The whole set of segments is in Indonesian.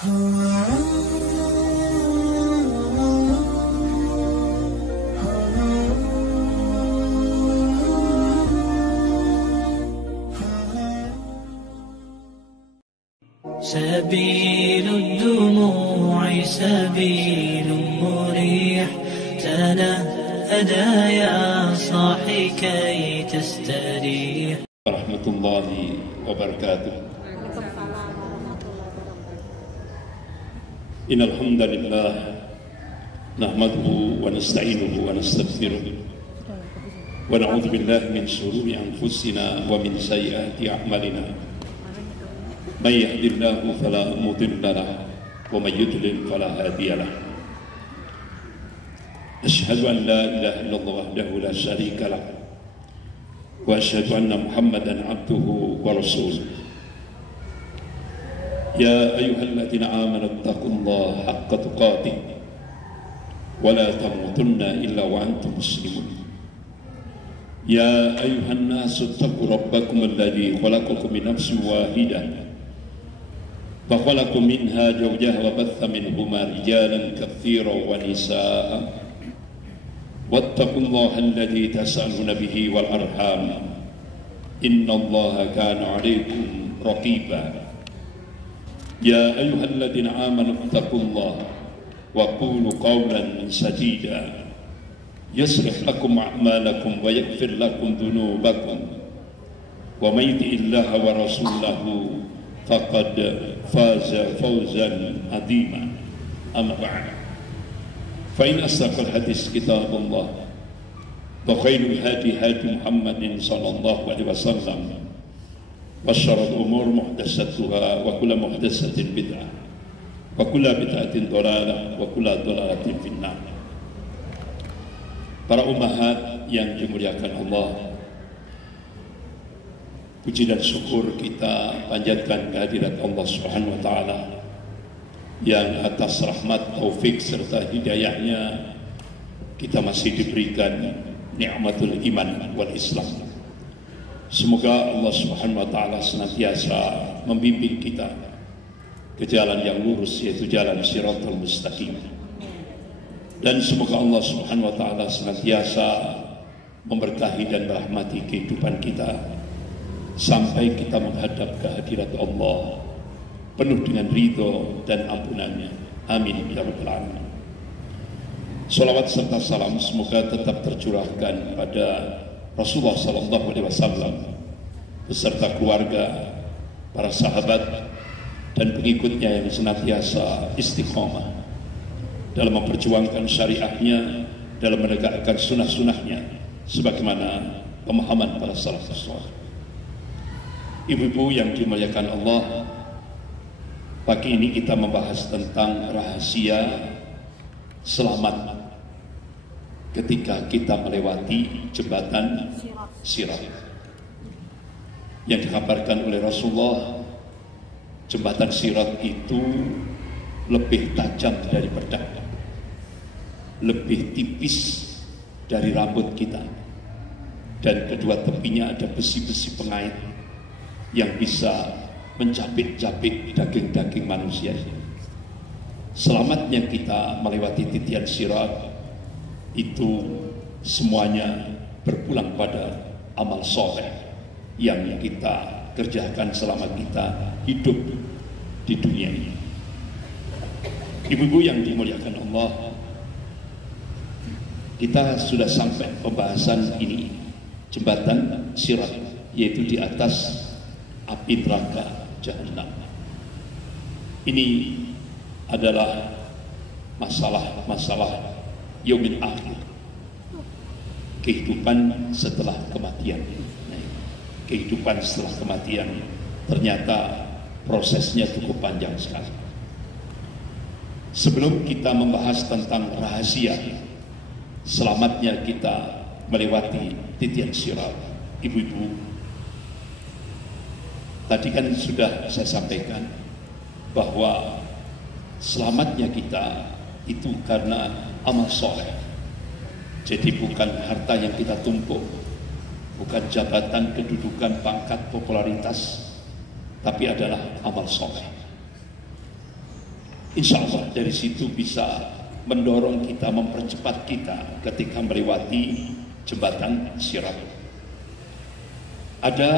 سبيل الدموع سبيل مريح تنهدى يا صاحي كي تستريح. ورحمة الله وبركاته. إن الحمد لله نحمده ونستعينه ونستغفره ونعوذ بالله من شرور أنفسنا ومن سيئات أعمالنا. من يهد الله فلا مضل له ومن يضلل فلا هادي له. أشهد أن لا إله إلا الله وحده لا شريك له وأشهد أن محمدا عبده ورسوله. يا أيها الذين آمنوا اتقوا الله حق تقاته ولا تموتن إلا وأنتم مسلمون. يا أيها الناس اتقوا ربكم الذي خلقكم من نفس واحدة فخلق منها زوجها وبث منهما رجالا كثيرا ونساء واتقوا الله الذي تسألون به والأرحام إن الله كان عليكم رقيبا. يا أيها الذين آمنوا اتقوا الله وقولوا قولا سديدا يصلح لكم أعمالكم ويغفر لكم ذنوبكم ومن يطع الله ورسوله فقد فاز فوزا عظيما. أما بعد فإن أصدق الحديث كتاب الله وخير الهدي هدي محمد صلى الله عليه وسلم وشر الأمور محدثاتها وكل محدثة بدعة وكل بدعة ضلالة وكل ضلالة في النار. Para ummahat yang dimuliakan Allah, puji dan syukur kita panjatkan kehadirat Allah Subhanahu wa taala yang atas rahmat, taufik serta hidayahnya kita masih diberikan nikmatul iman wal Islam. Semoga Allah Subhanahu wa taala senantiasa membimbing kita ke jalan yang lurus, yaitu jalan Shiratal Mustaqim. Dan semoga Allah Subhanahu wa taala senantiasa memberkahi dan merahmati kehidupan kita sampai kita menghadap ke hadirat Allah penuh dengan ridho dan ampunannya. Amin ya rabbal alamin. Salawat serta salam semoga tetap tercurahkan pada Rasulullah sallallahu alaihi wasallam beserta keluarga, para sahabat dan pengikutnya yang senantiasa istiqomah dalam memperjuangkan syariatnya, dalam menegakkan sunnah-sunnahnya sebagaimana pemahaman para salafus saleh. Ibu-ibu yang dimuliakan Allah, pagi ini kita membahas tentang rahasia selamat ketika kita melewati jembatan Sirat. Yang dikabarkan oleh Rasulullah, jembatan Sirat itu lebih tajam dari pedang, lebih tipis dari rambut kita, dan kedua tepinya ada besi-besi pengait yang bisa mencapik-capik daging-daging manusia. Selamatnya kita melewati titian Sirat itu semuanya berpulang pada amal soleh yang kita kerjakan selama kita hidup di dunia ini. Ibu-ibu yang dimuliakan Allah, kita sudah sampai pembahasan ini, jembatan Sirat, yaitu di atas api neraka Jahannam. Ini adalah masalah-masalah yaumil akhir, kehidupan setelah kematian. Kehidupan setelah kematian ternyata prosesnya cukup panjang sekali. Sebelum kita membahas tentang rahasia selamatnya kita melewati titian Sirat, ibu-ibu, tadi kan sudah saya sampaikan bahwa selamatnya kita itu karena amal soleh. Jadi bukan harta yang kita tumpuk, bukan jabatan, kedudukan, pangkat, popularitas, tapi adalah amal soleh. Insya Allah dari situ bisa mendorong kita, mempercepat kita ketika melewati jembatan Sirat. Ada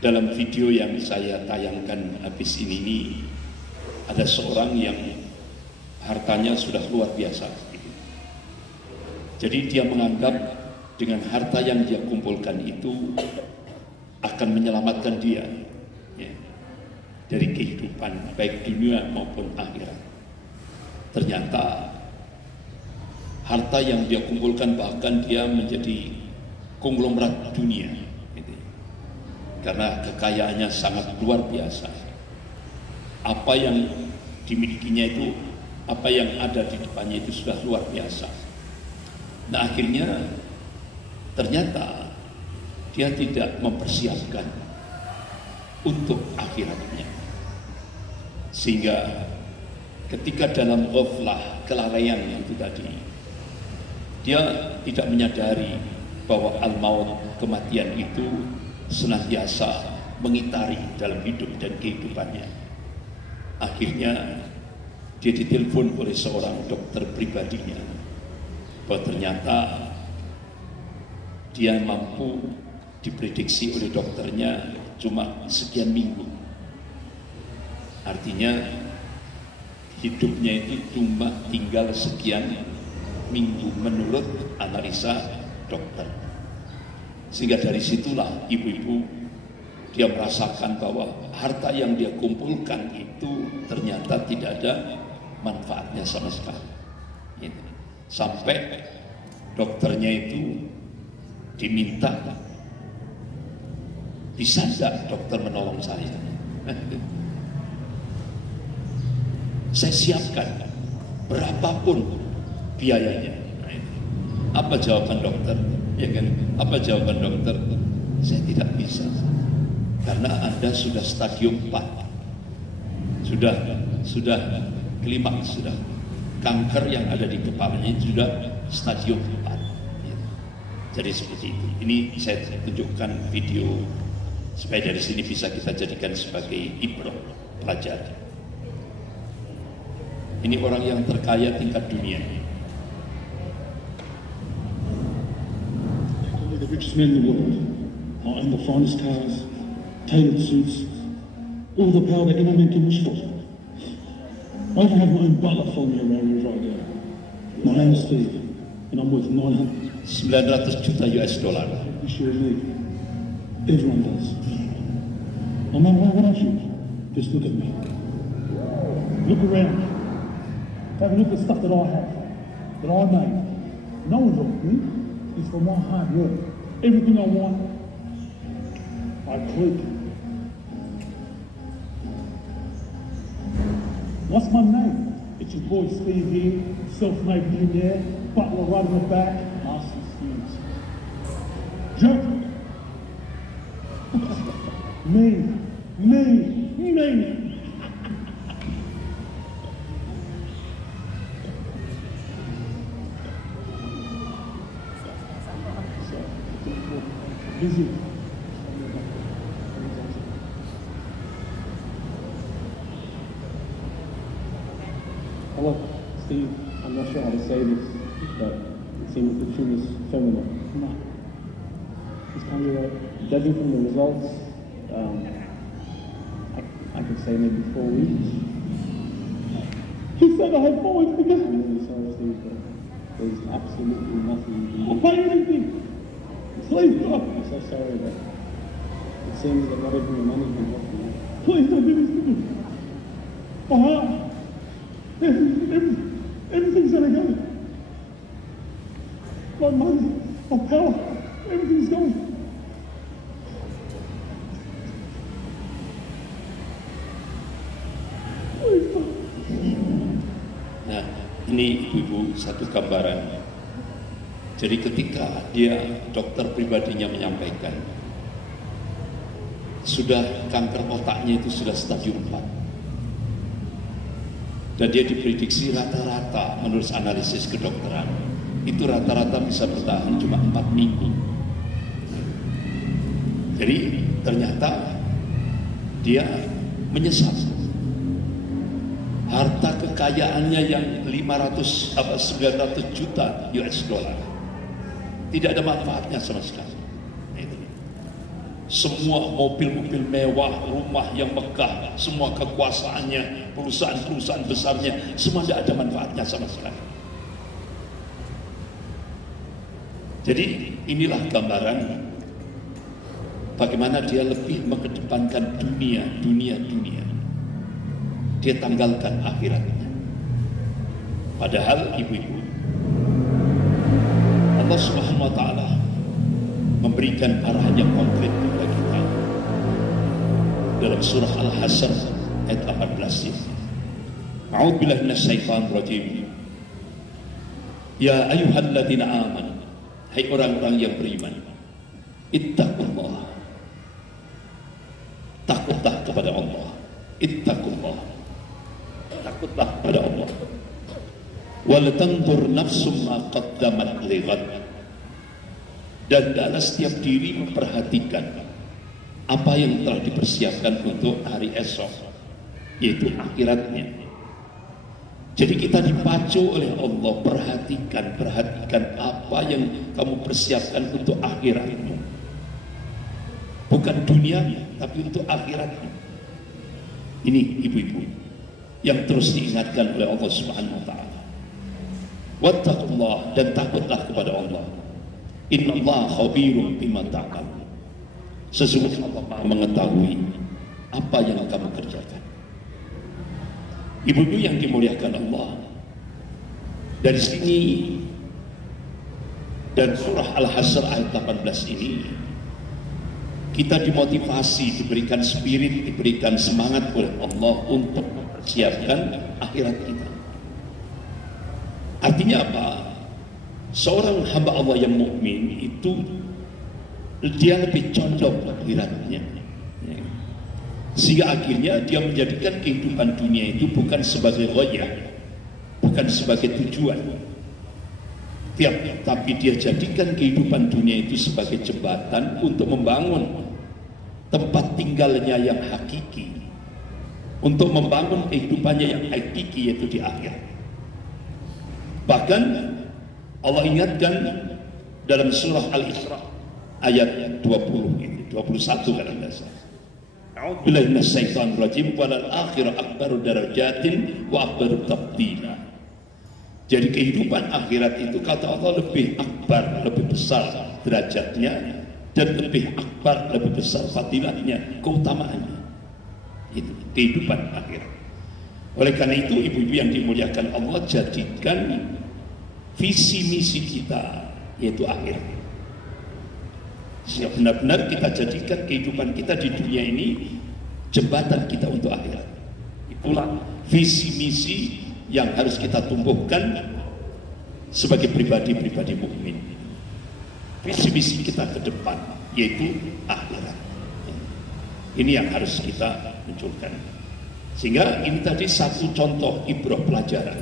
dalam video yang saya tayangkan habis ini ada seorang yang hartanya sudah luar biasa. Jadi dia menganggap dengan harta yang dia kumpulkan itu akan menyelamatkan dia ya, dari kehidupan baik dunia maupun akhirat. Ternyata harta yang dia kumpulkan bahkan dia menjadi konglomerat dunia gitu. Karena kekayaannya sangat luar biasa. Apa yang dimilikinya itu, apa yang ada di depannya itu sudah luar biasa. Nah akhirnya ternyata dia tidak mempersiapkan untuk akhiratnya, sehingga ketika dalam ghaflah, kelalaian itu tadi, dia tidak menyadari bahwa al-maut, kematian itu senantiasa mengitari dalam hidup dan kehidupannya. Akhirnya dia ditelepon oleh seorang dokter pribadinya bahwa ternyata dia mampu diprediksi oleh dokternya cuma sekian minggu. Artinya hidupnya itu cuma tinggal sekian minggu menurut analisa dokter. Sehingga dari situlah ibu-ibu dia merasakan bahwa harta yang dia kumpulkan itu ternyata tidak ada manfaatnya sama sekali. Sampai dokternya itu diminta, bisa tidak dokter menolong saya? Saya siapkan berapapun biayanya. Apa jawaban dokter? Ya kan? Apa jawaban dokter? Saya tidak bisa, karena Anda sudah stadium 4, sudah klimaks, sudah kanker yang ada di kepalanya sudah stadium 4. Jadi seperti itu. Ini saya tunjukkan video supaya dari sini bisa kita jadikan sebagai ibrah, pelajaran. Ini orang yang terkaya tingkat dunia. The richest men in the world are in the finest cars, tailored suits, all the power that any man can wish for. I even have my own butler for me around here right now. My name's Steve, and I'm worth 900 juta US dollar. You sure me. Everyone does. Oh man, why don't you? Just look at me. Look around. Have a look at stuff that I have, that I made. No one's on me. It's for my hard work. Everything I want, I click. What's my name? It's your boy Steve here, self-made millionaire, butler right in the back, nasty skills. Joke. Me. Busy. Hello, Steve. I'm not sure how to say this, but it seems the tune is feminine. No. It's kind of judging from the results, I could say maybe 4 weeks. He said I had 4 weeks because I'm really sorry, Steve, but there's absolutely nothing you can I'll do. pay anything. Please, God. I'm so sorry, but it seems that not even your money can help you. Please don't do this to me. My heart. Everything's gonna go. My money, my power, everything's going. Please, God. Nah, ini ibu-ibu satu gambaran. Jadi ketika dia, dokter pribadinya menyampaikan sudah kanker otaknya itu sudah stadium 4, dan dia diprediksi rata-rata menurut analisis kedokteran itu rata-rata bisa bertahan cuma 4 minggu. Jadi ternyata dia menyesal harta kekayaannya yang 900 juta US dollar. Tidak ada manfaatnya sama sekali. Itu. Semua mobil-mobil mewah, rumah yang megah, semua kekuasaannya, perusahaan-perusahaan besarnya, semua tidak ada manfaatnya sama sekali. Jadi inilah gambaran bagaimana dia lebih mengedepankan dunia. Dia tanggalkan akhiratnya. Padahal ibu-ibu, Allah Subhanahu wa Ta'ala memberikan arahan yang konkret kepada kita dalam surah Al-Hasr ayat 18. A'udzubillahi minasyaitonir rajim. Ya ayyuhalladzina amanu, hai orang-orang yang beriman, ittaqullah, takutlah kepada Allah. Ittaqullah, takutlah kepada Allah. Wal tanzur nafsum ma qaddamat lighad, dan dalam setiap diri memperhatikan apa yang telah dipersiapkan untuk hari esok, yaitu akhiratnya. Jadi kita dipacu oleh Allah, perhatikan apa yang kamu persiapkan untuk akhiratmu. Bukan dunianya, tapi untuk akhiratmu. Ini ibu-ibu yang terus diingatkan oleh Allah Subhanahu wa Ta'ala. Wattaqullah, dan takutlah kepada Allah. Innallaha khabirum bima ta'malun. Sesungguhnya Allah mengetahui apa yang kamu kerjakan. Ibu-ibu yang dimuliakan Allah, dari sini dan surah Al-Hasr ayat 18 ini kita dimotivasi, diberikan spirit, diberikan semangat oleh Allah untuk mempersiapkan akhirat kita. Artinya apa? Seorang hamba Allah yang mukmin itu dia lebih condong akhiratnya, sehingga akhirnya dia menjadikan kehidupan dunia itu bukan sebagai ghayah, bukan sebagai tujuan, tapi dia jadikan kehidupan dunia itu sebagai jembatan untuk membangun tempat tinggalnya yang hakiki, untuk membangun kehidupannya yang hakiki, yaitu di akhirat. Bahkan Allah ingatkan dalam surah Al-Isra ayat 20 21 kalau tidak salah. A'udzubillahi minasyaitonir rajim, walal akhiratu akbaru darajatin wa akbaru tabdila. Jadi kehidupan akhirat itu kata Allah lebih akbar, lebih besar derajatnya, dan lebih akbar, lebih besar fadilatnya, keutamaannya. Itu kehidupan akhirat. Oleh karena itu ibu-ibu yang dimuliakan Allah, jadikan visi misi kita yaitu akhirat. Sehingga benar-benar kita jadikan kehidupan kita di dunia ini jembatan kita untuk akhirat. Itulah visi misi yang harus kita tumbuhkan sebagai pribadi-pribadi mukmin. Visi misi kita ke depan yaitu akhirat. Ini yang harus kita munculkan. Sehingga ini tadi satu contoh ibrah pelajaran.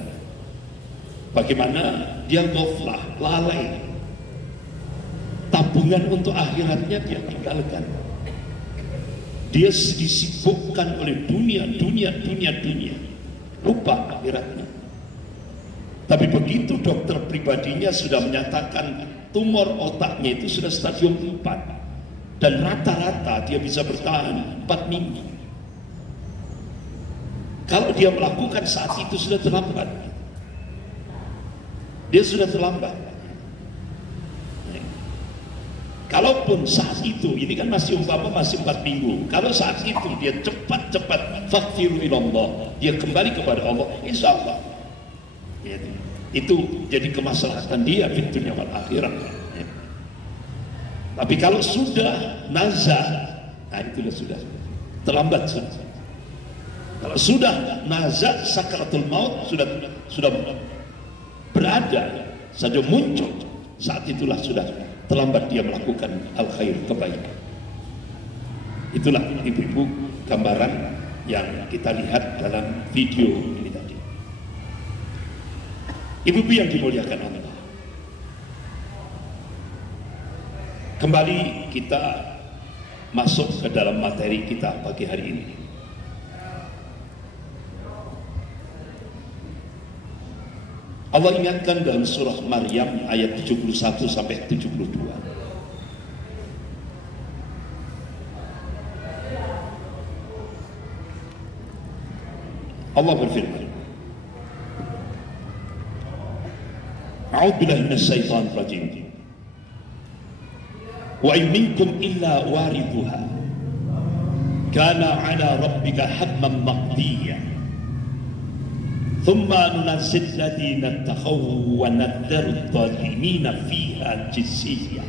Bagaimana dia ghaflah, lalai, tabungan untuk akhiratnya dia tinggalkan. Dia disibukkan oleh dunia, lupa akhiratnya. Tapi begitu dokter pribadinya sudah menyatakan tumor otaknya itu sudah stadium 4, dan rata-rata dia bisa bertahan 4 minggu. Kalau dia melakukan saat itu sudah terlambat. Dia sudah terlambat. Kalaupun saat itu, ini kan masih umpama masih 4 minggu. Kalau saat itu dia cepat-cepat faghfiru ilallah, dia kembali kepada Allah, insya Allah itu jadi kemaslahatan dia di dunia wal akhirat. Tapi kalau sudah nazar, nah itu sudah terlambat. Kalau sudah nazar sakaratul maut, sudah berada saja muncul, saat itulah sudah terlambat dia melakukan al-khair, kebaikan. Itulah ibu-ibu gambaran yang kita lihat dalam video ini tadi. Ibu-ibu yang dimuliakan Allah, kembali kita masuk ke dalam materi kita pagi hari ini. Allah ingatkan dalam surah Maryam ayat 71 sampai 72. Allah berfirman, A'udzu billahi minasyaitonir rajim. Wa in minkum illa waridhuha kana 'ala rabbika hatman maqdiyya. Thumma nunazzil ladina taqaw wa nadharu dhalimina fiha jisiyya.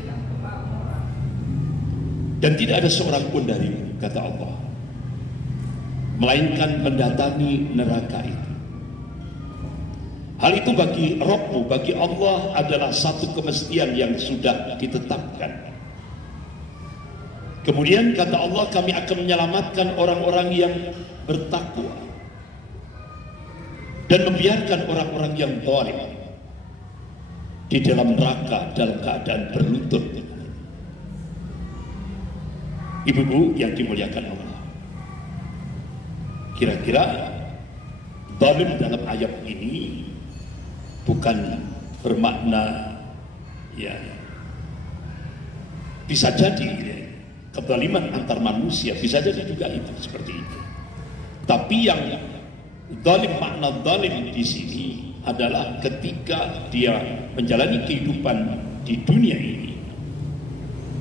Dan tidak ada seorang pun darimu, kata Allah, melainkan mendatangi neraka itu. Hal itu bagi Rabbmu, bagi Allah adalah satu kemestian yang sudah ditetapkan. Kemudian kata Allah, kami akan menyelamatkan orang-orang yang bertakwa dan membiarkan orang-orang yang zalim di dalam neraka dalam keadaan berlutut. Ibu-ibu yang dimuliakan Allah, kira-kira zalim dalam ayat ini bukan bermakna ya bisa jadi ya, kezaliman antar manusia, bisa jadi juga itu seperti itu. Tapi yang zalim, makna zalim di sini adalah ketika dia menjalani kehidupan di dunia ini,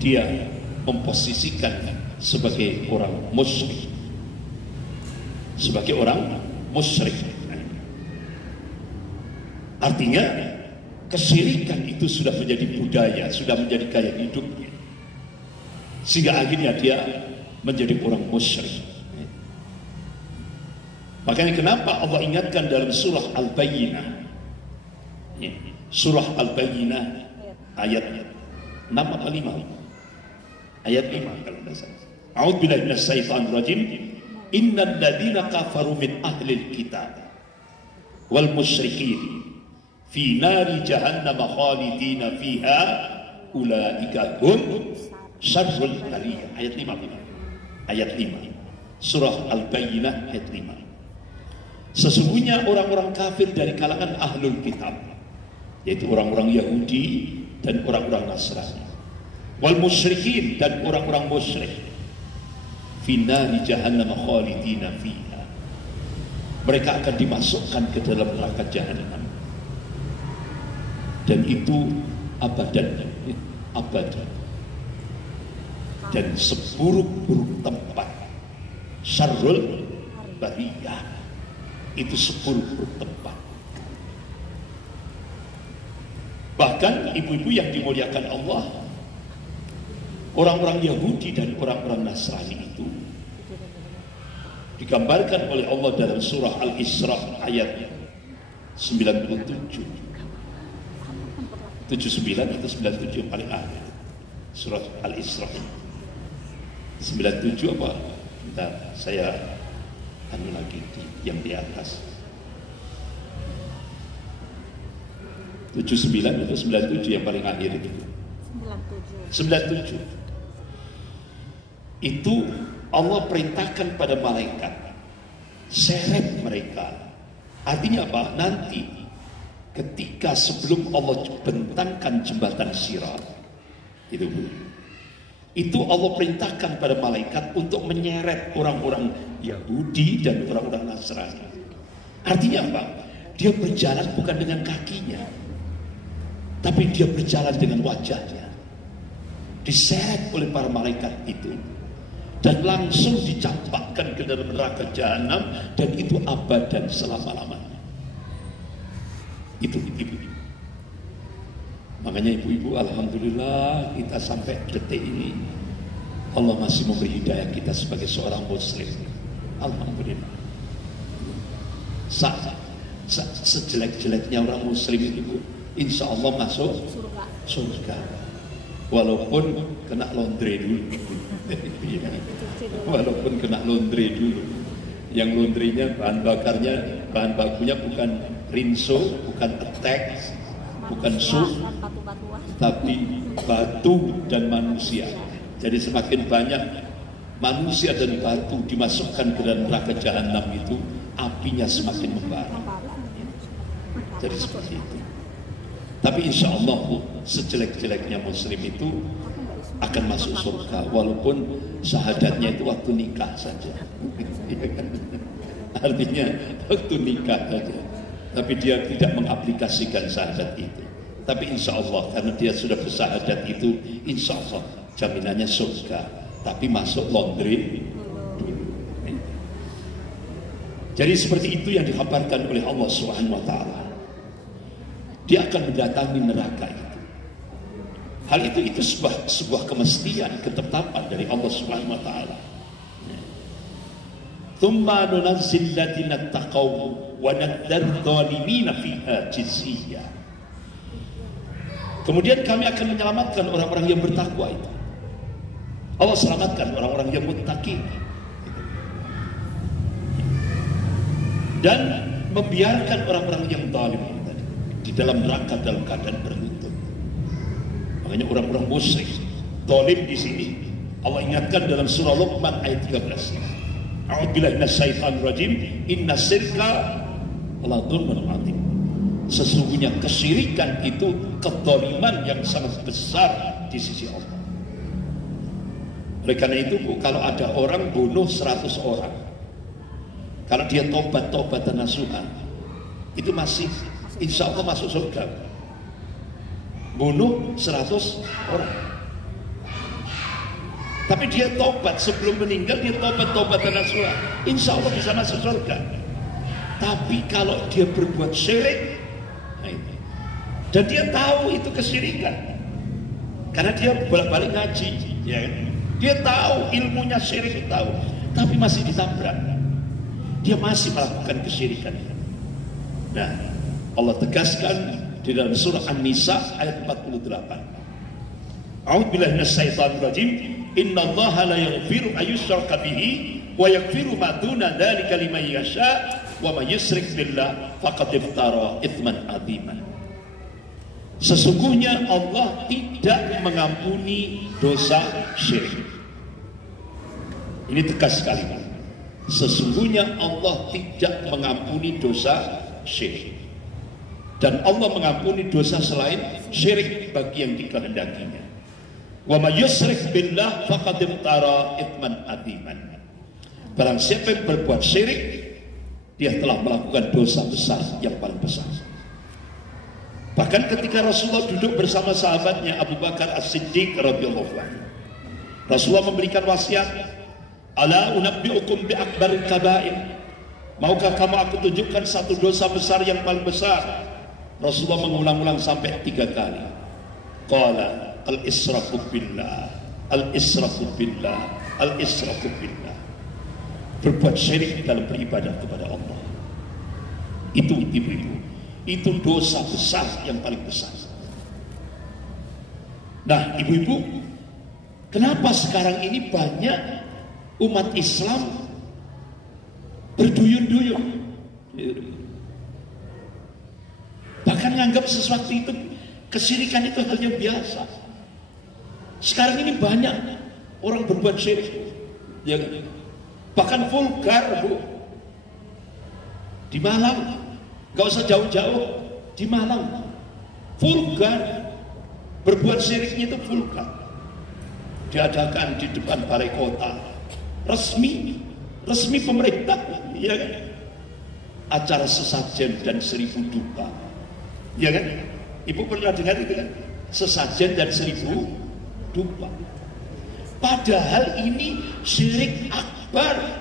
dia memposisikan sebagai orang musyrik, sebagai orang musyrik. Artinya kesyirikan itu sudah menjadi budaya, sudah menjadi gaya hidupnya, sehingga akhirnya dia menjadi orang musyrik. Makanya kenapa Allah ingatkan dalam surah Al-Bayyinah, surah Al-Bayyinah ayat 6 atau 5, ayat 5 kalau tidak salah. A'udzu billahi minasyaitonir rajim. Innal ladzina kafaru min ahlil kitab wal musyrikin fi nari jahannam khalidina fiha ulaika hum syarrul bariyah. Ayat 5. Ayat 5. Surah Al-Bayyinah ayat 5. Sesungguhnya orang-orang kafir dari kalangan ahlul kitab, yaitu orang-orang Yahudi dan orang-orang Nasrani, wal musyrikin dan orang-orang musyrik, fi nari jahannam khalidina fiha, mereka akan dimasukkan ke dalam neraka jahanam, dan itu abadan, abadan, dan seburuk-buruk tempat. Syarrul bariyah, itu seburuk-buruk tempat. Bahkan ibu-ibu yang dimuliakan Allah, orang-orang Yahudi dan orang-orang Nasrani itu digambarkan oleh Allah dalam surah Al-Isra ayat 97. 79 atau 97 yang paling akhir. Surah Al-Isra 97 apa? Bentar, saya lagi yang di atas 79 atau 97 yang paling akhir itu 97. Itu Allah perintahkan pada malaikat seret mereka. Artinya apa? Nanti ketika sebelum Allah bentangkan jembatan Sirat itu Allah perintahkan pada malaikat untuk menyeret orang-orang Yahudi dan orang-orang Nasrani. Artinya apa? Dia berjalan bukan dengan kakinya, tapi dia berjalan dengan wajahnya. Diseret oleh para malaikat itu dan langsung dicampakkan ke dalam neraka jahanam, dan itu abadan selama-lamanya. Itu ibu-ibu. Makanya ibu-ibu, alhamdulillah kita sampai detik ini Allah masih memberi hidayah kita sebagai seorang muslim. Alhamdulillah. Sejelek-jeleknya orang muslim itu insya Allah masuk surga, walaupun kena laundry dulu. Walaupun kena laundry dulu. Yang laundrynya bahan bakunya bukan rinso, bukan attack, bukan sup, tapi batu dan manusia. Jadi semakin banyak manusia dan batu dimasukkan ke dalam neraka jahanam itu, apinya semakin membara. Jadi seperti itu. Tapi insya Allah Bu, sejelek-jeleknya muslim itu akan masuk surga walaupun syahadatnya itu waktu nikah saja. Artinya waktu nikah saja. Tapi dia tidak mengaplikasikan syahadat itu. Tapi insya Allah karena dia sudah bersyahadat itu, insya Allah jaminannya surga. Tapi masuk laundry dulu. Jadi seperti itu yang dikabarkan oleh Allah Subhanahu wa taala. Dia akan mendatangi neraka itu. Hal itu sebuah kemestian, ketetapan dari Allah Subhanahu wa taala. Tsumma nunazzil ladina taqaw wa nadzar dhalimina fiha jiziyya. Kemudian kami akan menyelamatkan orang-orang yang bertakwa itu. Allah selamatkan orang-orang yang muttaqin. Dan membiarkan orang-orang yang zalim di dalam neraka dalam keadaan berlutut. Makanya orang-orang musyrik, zalim di sini Allah ingatkan dalam surah Luqman ayat 13. A'udzubillahi minasyaitonir rajim. Inna syirka la dzulmun 'adzim. Sesungguhnya kesyirikan itu kezaliman yang sangat besar di sisi Allah. Oleh karena itu Bu, kalau ada orang bunuh 100 orang, kalau dia tobat dan nasuhan, itu masih insya Allah masuk surga. Bunuh 100 orang, tapi dia tobat sebelum meninggal, dia tobat dan nasuhan, insya Allah bisa masuk surga. Tapi kalau dia berbuat syirik, dan dia tahu itu kesyirikan, karena dia bolak-balik ngaji, ya, dia tahu ilmunya syirik, tahu, tapi masih ditabrak, dia masih melakukan kesyirikan. Nah, Allah tegaskan di dalam surah An-Nisa ayat 48. A'udzubillahi minasyaitonir rajim. Innallaha la yaghfiru ayyushraka bihi wa yaghfiru ma duna dzalika liman yasha wa may yusyrik billah faqad iftara itsman 'adziman. Sesungguhnya Allah tidak mengampuni dosa syirik. Ini tegas sekali, Pak. Sesungguhnya Allah tidak mengampuni dosa syirik. Dan Allah mengampuni dosa selain syirik bagi yang dikehendakinya. Wa may yusyrik billah faqad iftara itsman 'adziman. Barang siapa yang berbuat syirik, dia telah melakukan dosa besar yang paling besar. Bahkan ketika Rasulullah duduk bersama sahabatnya Abu Bakar As-Siddiq radhiyallahu anhu, Rasulullah memberikan wasiat, ala unabbi'ukum bi akbaril kaba'ir. Maukah kamu aku tunjukkan satu dosa besar yang paling besar? Rasulullah mengulang-ulang sampai 3 kali. Qala al-israfu billah, al-israfu billah, al-israfu billah. Berbuat syirik dalam beribadah kepada Allah. Itu ibu-ibu, itu dosa besar yang paling besar. Nah, ibu-ibu, kenapa sekarang ini banyak umat Islam berduyun-duyun, bahkan menganggap sesuatu itu, kesyirikan itu hal yang biasa. Sekarang ini banyak orang berbuat syirik, ya, bahkan vulgar, Bu. Di Malang, gak usah jauh-jauh, di Malang vulgar, berbuat syiriknya itu vulgar. Diadakan di depan balai kota, resmi pemerintah, ya kan? Acara sesajen dan 1000 dupa, ya kan? Ibu pernah dengar itu kan? Sesajen dan 1000 dupa. Padahal ini syirik akbar.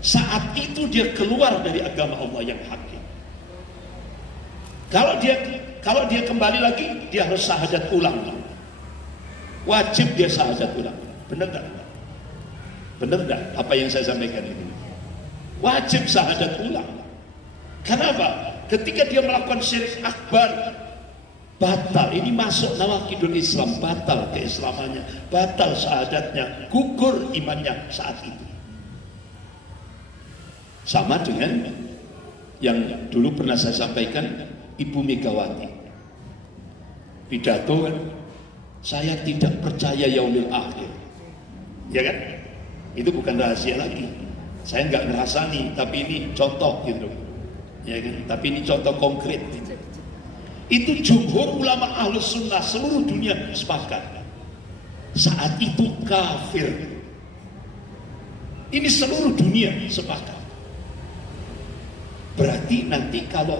Saat itu dia keluar dari agama Allah yang hakiki. Kalau dia kembali lagi, dia harus syahadat ulang. Wajib dia syahadat ulang. Benar tak? Benar tak apa yang saya sampaikan ini? Wajib syahadat ulang. Kenapa? Ketika dia melakukan syirik akbar, batal. Ini masuk nawaqidul Islam, batal keislamannya, batal syahadatnya, gugur imannya saat itu. Sama dengan yang dulu pernah saya sampaikan, Ibu Megawati pidato kan, saya tidak percaya yaumil akhir, ya kan? Itu bukan rahasia lagi, saya nggak ngerasani, tapi ini contoh gitu. Ya kan? Tapi ini contoh konkret. Itu jumhur ulama Ahlus Sunnah seluruh dunia sepakat. Saat itu kafir. Ini seluruh dunia sepakat. Berarti nanti kalau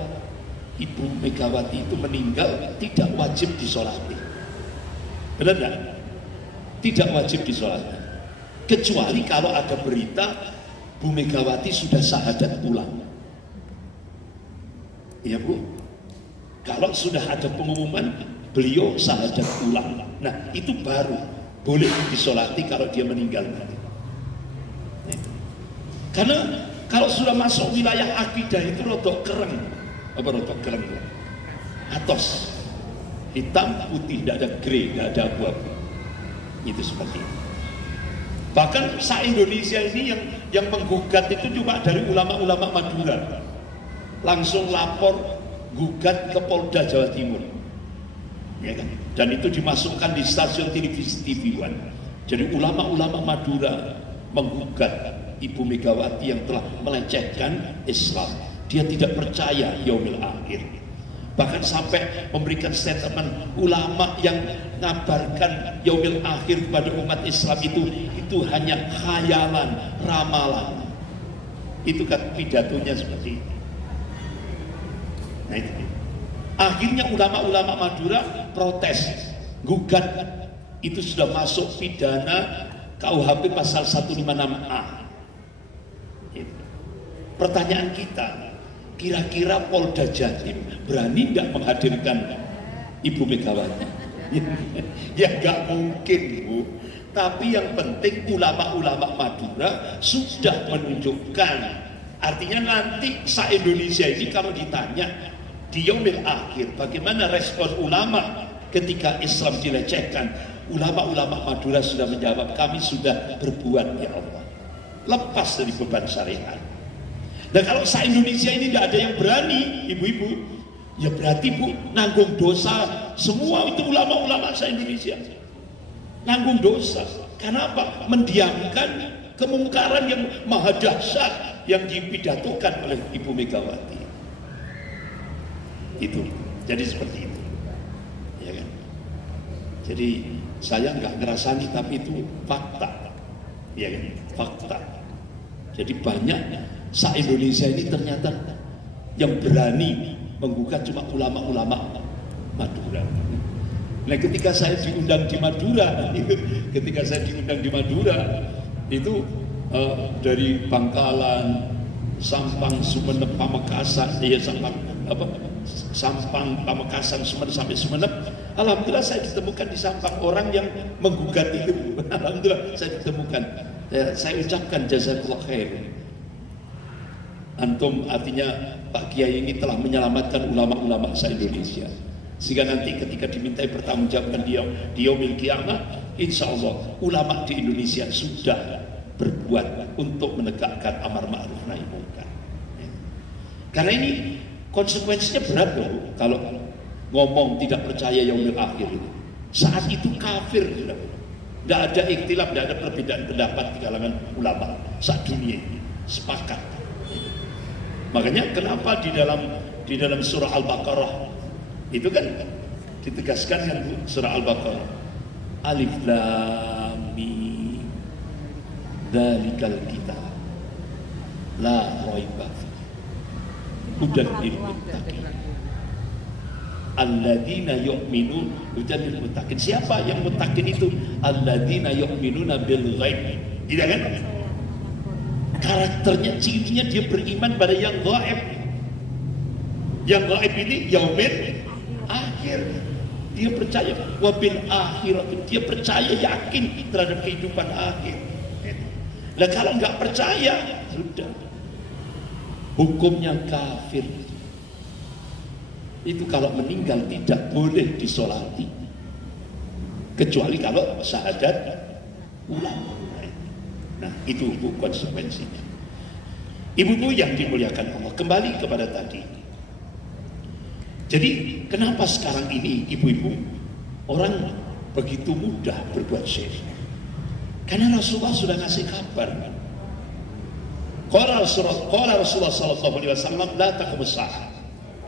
Ibu Megawati itu meninggal tidak wajib disolati. Benar tidak? Tidak wajib disolati. Kecuali kalau ada berita Bu Megawati sudah syahadat ulang. Ya Bu, kalau sudah ada pengumuman beliau syahadat ulang, nah itu baru boleh disolati kalau dia meninggal nanti. Karena kalau sudah masuk wilayah akidah itu rodok kereng, apa rodok kereng? Atos, hitam putih, tidak ada grey, tidak ada abu-abu. Itu seperti itu. Bahkan se-Indonesia ini yang menggugat itu cuma dari ulama-ulama Madura. Langsung lapor gugat ke Polda Jawa Timur, ya kan? Dan itu dimasukkan di stasiun televisi TV One. Jadi ulama-ulama Madura menggugat Ibu Megawati yang telah melecehkan Islam. Dia tidak percaya yaumil akhir. Bahkan sampai memberikan statement ulama yang ngabarkan yaumil akhir kepada umat Islam itu hanya khayalan, ramalan. Itu kan pidatonya seperti itu. Nah itu. Akhirnya ulama-ulama Madura protes, gugat, itu sudah masuk pidana KUHP pasal 156A. Itu. Pertanyaan kita, kira-kira Polda Jatim berani nggak menghadirkan Ibu Megawati? Ya nggak mungkin Bu. Tapi yang penting ulama-ulama Madura sudah menunjukkan. Artinya nanti se-Indonesia ini kalau ditanya di yaumil akhir bagaimana respon ulama ketika Islam dilecehkan, ulama-ulama Madura sudah menjawab, kami sudah berbuat ya Allah, lepas dari beban syariat. Dan kalau se-Indonesia ini tidak ada yang berani, ibu-ibu, ya berarti Bu nanggung dosa semua itu ulama-ulama se-Indonesia. Nanggung dosa. Karena apa? Mendiamkan kemungkaran yang maha dahsyat yang dipidatokan oleh Ibu Megawati. Itu. Jadi seperti itu. Ya kan? Jadi saya nggak ngerasani tapi itu fakta. Ya kan? Fakta. Jadi banyak se-Indonesia ini ternyata yang berani menggugat cuma ulama-ulama Madura. Nah ketika saya diundang di Madura, itu dari Bangkalan, Sampang, Sumeneb, Pamekasan, Sampang, Pamekasan, Sumeneb sampai Sumeneb. Alhamdulillah saya ditemukan di Sampang orang yang menggugat itu. Alhamdulillah saya ditemukan. Saya ucapkan jazakallah khair. Antum artinya Pak Kiai ini telah menyelamatkan ulama-ulama se-Indonesia. Sehingga nanti ketika dimintai pertanggungjawaban di yaumil kiamah, insya Allah ulama di Indonesia sudah berbuat untuk menegakkan amar ma'ruf nahi munkar. Karena ini konsekuensinya berat loh kalau ngomong tidak percaya yaumil akhir itu. Saat itu kafir sudah. Tidak ada ikhtilaf, tidak ada perbedaan pendapat di kalangan ulama saat dunia ini sepakat. Makanya kenapa di dalam surah Al-Baqarah itu kan ditegaskan kan surah Al-Baqarah, Alif Lam Mim Dzalikal kitab la raiba fihi hudan lil muttaqin alladzina yu'minun hudan lil muttaqin. Siapa yang muttaqin itu? Alladzina yu'minuna bil ghaib. Tidak kan? Karakternya, cirinya dia beriman pada yang gaib. Yang gaib ini yaumil akhir. Dia percaya wabil akhirat, dia percaya yakin terhadap kehidupan akhir. Nah kalau nggak percaya sudah hukumnya kafir. Itu kalau meninggal tidak boleh disolati kecuali kalau syahadat ulang. Nah itu Bu konsekuensinya. Ibu-ibu yang dimuliakan Allah, kembali kepada tadi. Jadi kenapa sekarang ini ibu-ibu orang begitu mudah berbuat syirik? Karena Rasulullah sudah ngasih kabar. Qala Rasulullah sallallahu alaihi wasallam, la taqumus saah.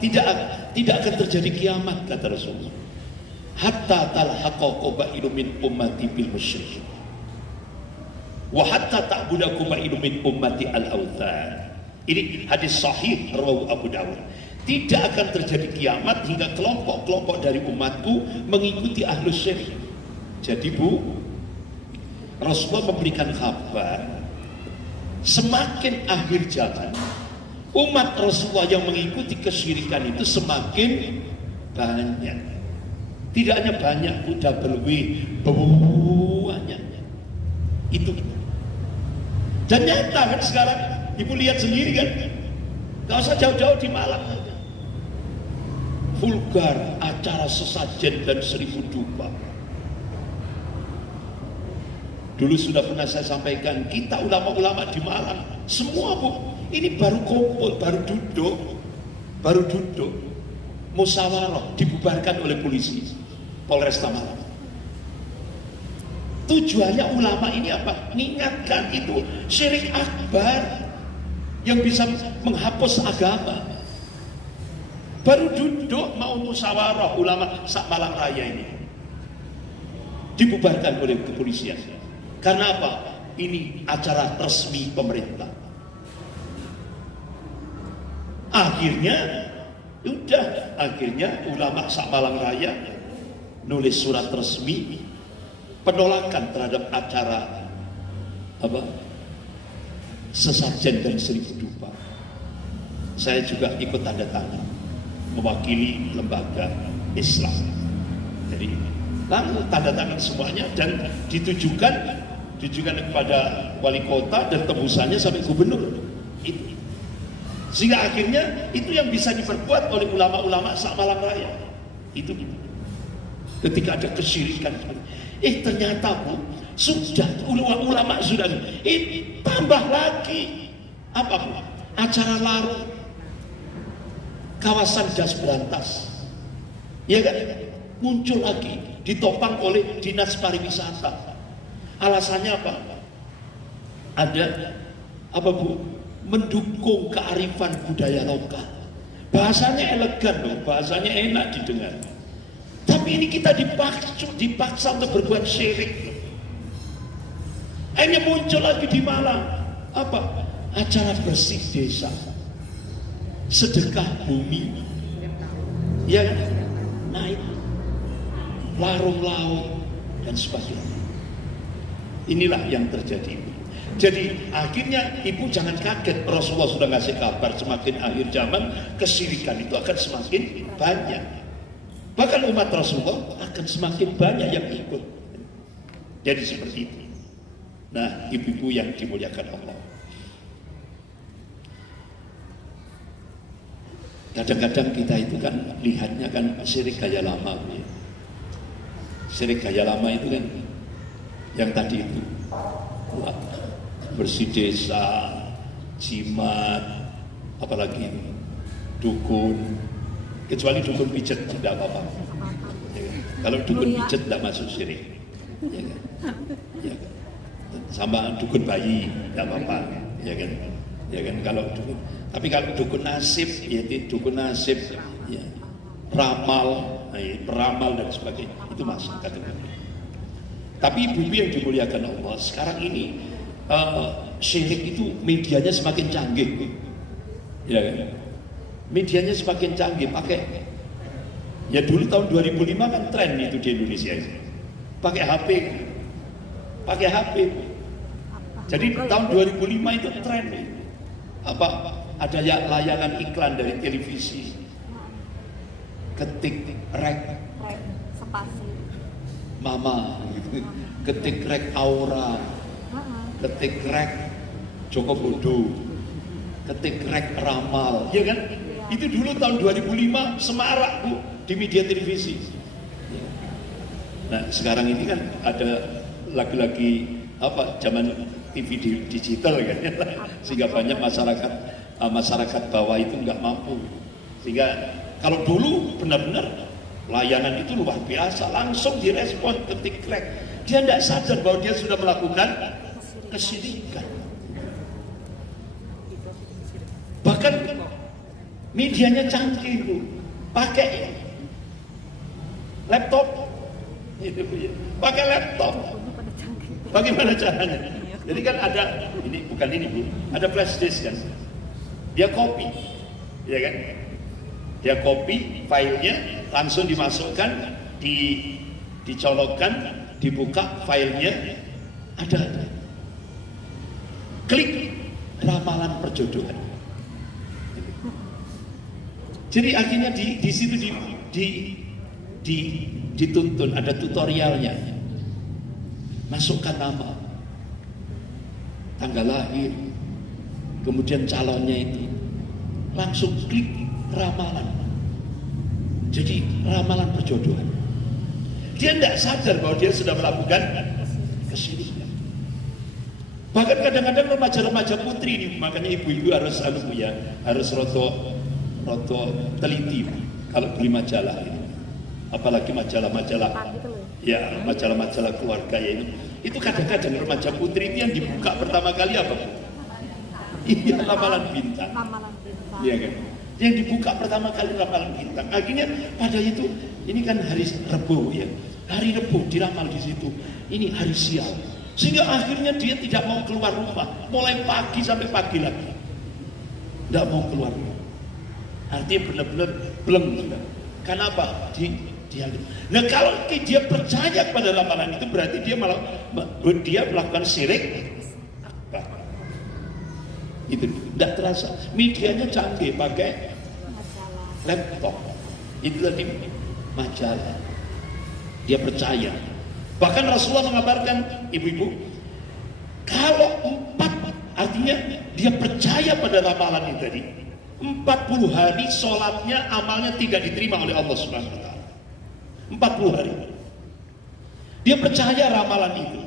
Tidak akan terjadi kiamat, kata Rasulullah, hatta talhaqa qabailu min ummati bil musyrik wa hatta ta'budu qabailu min ummati al-awthan. Ini hadis sahih rawahu Abu Dawud. Tidak akan terjadi kiamat hingga kelompok-kelompok dari umatku mengikuti ahlus syirik. Jadi Bu, Rasulullah memberikan kabar semakin akhir zaman, umat Rasulullah yang mengikuti kesyirikan itu semakin banyak. Tidak hanya banyak, double W, banyak. Itu. Dan nyata kan sekarang, Ibu lihat sendiri kan, gak usah jauh-jauh di Malang. Vulgar, acara sesajen dan 1000 dupa. Dulu sudah pernah saya sampaikan, kita ulama-ulama di Malang, semua Bu, ini baru kumpul, baru duduk, musyawarah, dibubarkan oleh polisi, Polresta Malang. Tujuannya ulama ini apa? Mengingatkan itu syirik akbar yang bisa menghapus agama. Baru duduk mau musyawarah ulama sak Malang Raya ini, dibubarkan oleh kepolisian. Karena apa? Ini acara resmi pemerintah. Akhirnya ulama sak Malang Raya nulis surat resmi penolakan terhadap acara sesajen dan 1000 dupa. Saya juga ikut tanda tangan mewakili lembaga Islam. Jadi lalu tanda tangan semuanya dan ditujukan kepada wali kota dan tembusannya sampai gubernur. Itu. Sehingga akhirnya itu yang bisa diperbuat oleh ulama-ulama sak Malang Raya. Itu ketika ada kesyirikan. Ternyata Bu, sudah ulama sudah tambah lagi apa Bu? Acara larung kawasan Das Berantas. Ya kan? Muncul lagi, ditopang oleh Dinas Pariwisata. Alasannya apa? Ada apa Bu? Mendukung kearifan budaya lokal. Bahasanya elegan loh, bahasanya enak didengar. Tapi ini kita dipaksa untuk berbuat syirik. Akhirnya muncul lagi di Malang apa? Acara bersih desa, sedekah bumi, ya kan? Naik larung laut dan sebagainya. Inilah yang terjadi. Jadi akhirnya Ibu jangan kaget, Rasulullah sudah ngasih kabar semakin akhir zaman kesyirikan itu akan semakin banyak. Bahkan umat Rasulullah akan semakin banyak yang ikut. Jadi seperti itu. Nah, ibu-ibu yang dimuliakan Allah, kadang-kadang kita itu kan lihatnya kan syirik gaya lama ya. Syirik gaya lama itu kan yang tadi itu bersih desa, jimat, apalagi dukun, kecuali dukun pijet tidak apa-apa ya, kalau dukun pijet tidak masuk syirik ya kan? Ya kan? Sama dukun bayi tidak apa-apa ya kan? Ya kan? Kalau dukun, tapi kalau dukun nasib ya dukun nasib ya, peramal dan sebagainya itu masuk kategori. Tapi ibu-ibu yang dimuliakan Allah, sekarang ini syirik itu medianya semakin canggih, ya kan? Medianya semakin canggih, pakai ya dulu tahun 2005 kan tren itu di Indonesia itu, pakai HP. Jadi tahun 2005 itu tren apa? Ada layanan iklan dari televisi, ketik rek spasi mama, ketik rek aura, ketik rek Joko Bodo, ketik rek ramal, ya kan? Itu dulu tahun 2005 semarak Bu di media televisi. Nah sekarang ini kan ada lagi-lagi apa zaman TV digital kan, sehingga banyak masyarakat bawah itu nggak mampu. Sehingga kalau dulu benar-benar layanan itu luar biasa, langsung direspon ketik rek. Dia tidak sadar bahwa dia sudah melakukan kesyirikan. Bahkan medianya canggih Bu, pakai laptop, pakai laptop. Bagaimana caranya? Jadi kan ada, ini bukan ini Bu, ada flash disk kan, dia copy, ya kan? Dia copy filenya, langsung dimasukkan, dicolokkan, dibuka filenya, ada klik ramalan perjodohan. Jadi akhirnya di situ dituntun, ada tutorialnya. Masukkan nama, tanggal lahir, kemudian calonnya itu, langsung klik ramalan. Jadi ramalan perjodohan. Dia tidak sadar bahwa dia sudah melakukan kesini. Bahkan kadang-kadang remaja-remaja putri ini, makanya ibu-ibu harus harus roto teliti kalau beli majalah ini. Apalagi majalah-majalah, ya majalah-majalah keluarga ya ini. Itu kadang-kadang remaja putri ini yang dibuka pertama kali apa? Iya, ramalan bintang. Iya kan? Yang dibuka pertama kali ramalan bintang. Akhirnya pada itu, ini kan hari Rebo ya. Hari Rebo diramal di situ. Ini hari sial. Sehingga akhirnya dia tidak mau keluar rumah. Mulai pagi sampai pagi lagi. Tidak mau keluar rumah. Artinya benar-benar belum sudah. Karena apa? Nah kalau dia percaya pada ramalan itu, berarti dia melakukan syirik. Itu tidak terasa. Medianya canggih, pakai laptop. Itu tadi majalah. Dia percaya. Bahkan Rasulullah mengabarkan, ibu-ibu, kalau 4, artinya dia percaya pada ramalan itu tadi, 40 hari sholatnya, amalnya tidak diterima oleh Allah Subhanahu wa Ta'ala. 40 hari. Dia percaya ramalan itu.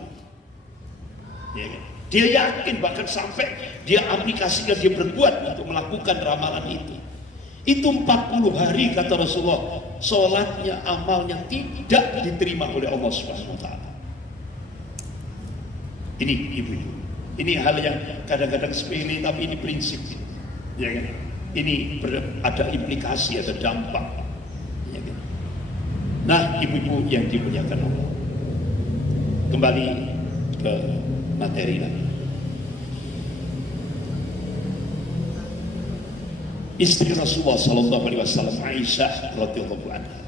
Ya kan? Dia yakin, bahkan sampai dia aplikasikan, dia berbuat untuk melakukan ramalan itu. Itu 40 hari kata Rasulullah, sholatnya, amalnya tidak diterima oleh Allah Subhanahu wa Ta'ala. Ini ibu-ibu, ini hal yang kadang-kadang sepele, tapi ini prinsip, ya kan? Ini ada implikasi, ada dampak, ya kan? Nah ibu-ibu yang dimuliakan Allah, kembali ke materi lagi. Istri Rasulullah Sallallahu Alaihi Wasallam, Aisyah radhiyallahu anha.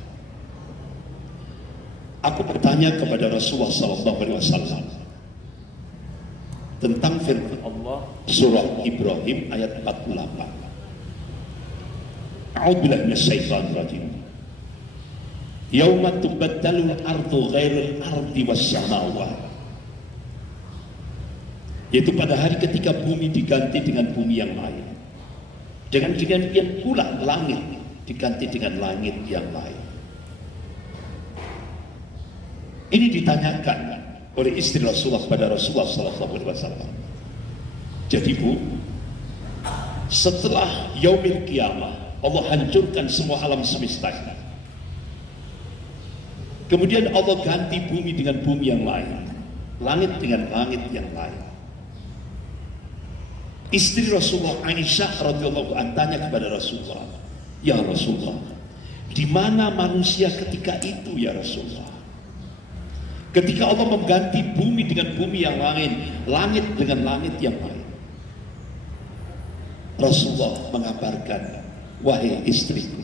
Aku bertanya kepada Rasulullah Sallallahu Alaihi Wasallam tentang firman Allah surah Ibrahim ayat 48. A'udzubillahi minasyaitonir rajim. Yauma tubaddalu al-ardu ghairul ardi was-samawat. Yaitu pada hari ketika bumi diganti dengan bumi yang lain. Dengan demikian pula langit diganti dengan langit yang lain. Ini ditanyakan oleh istri Rasulullah pada Rasulullah SAW. Jadi Bu, setelah yaumil qiyamah, Allah hancurkan semua alam semesta. Kemudian Allah ganti bumi dengan bumi yang lain, langit dengan langit yang lain. Istri Rasulullah Aisyah radhiyallahu anha tanya kepada Rasulullah, ya Rasulullah, di mana manusia ketika itu ya Rasulullah? Ketika Allah mengganti bumi dengan bumi yang lain, langit dengan langit yang lain. Rasulullah mengabarkan, wahai istriku,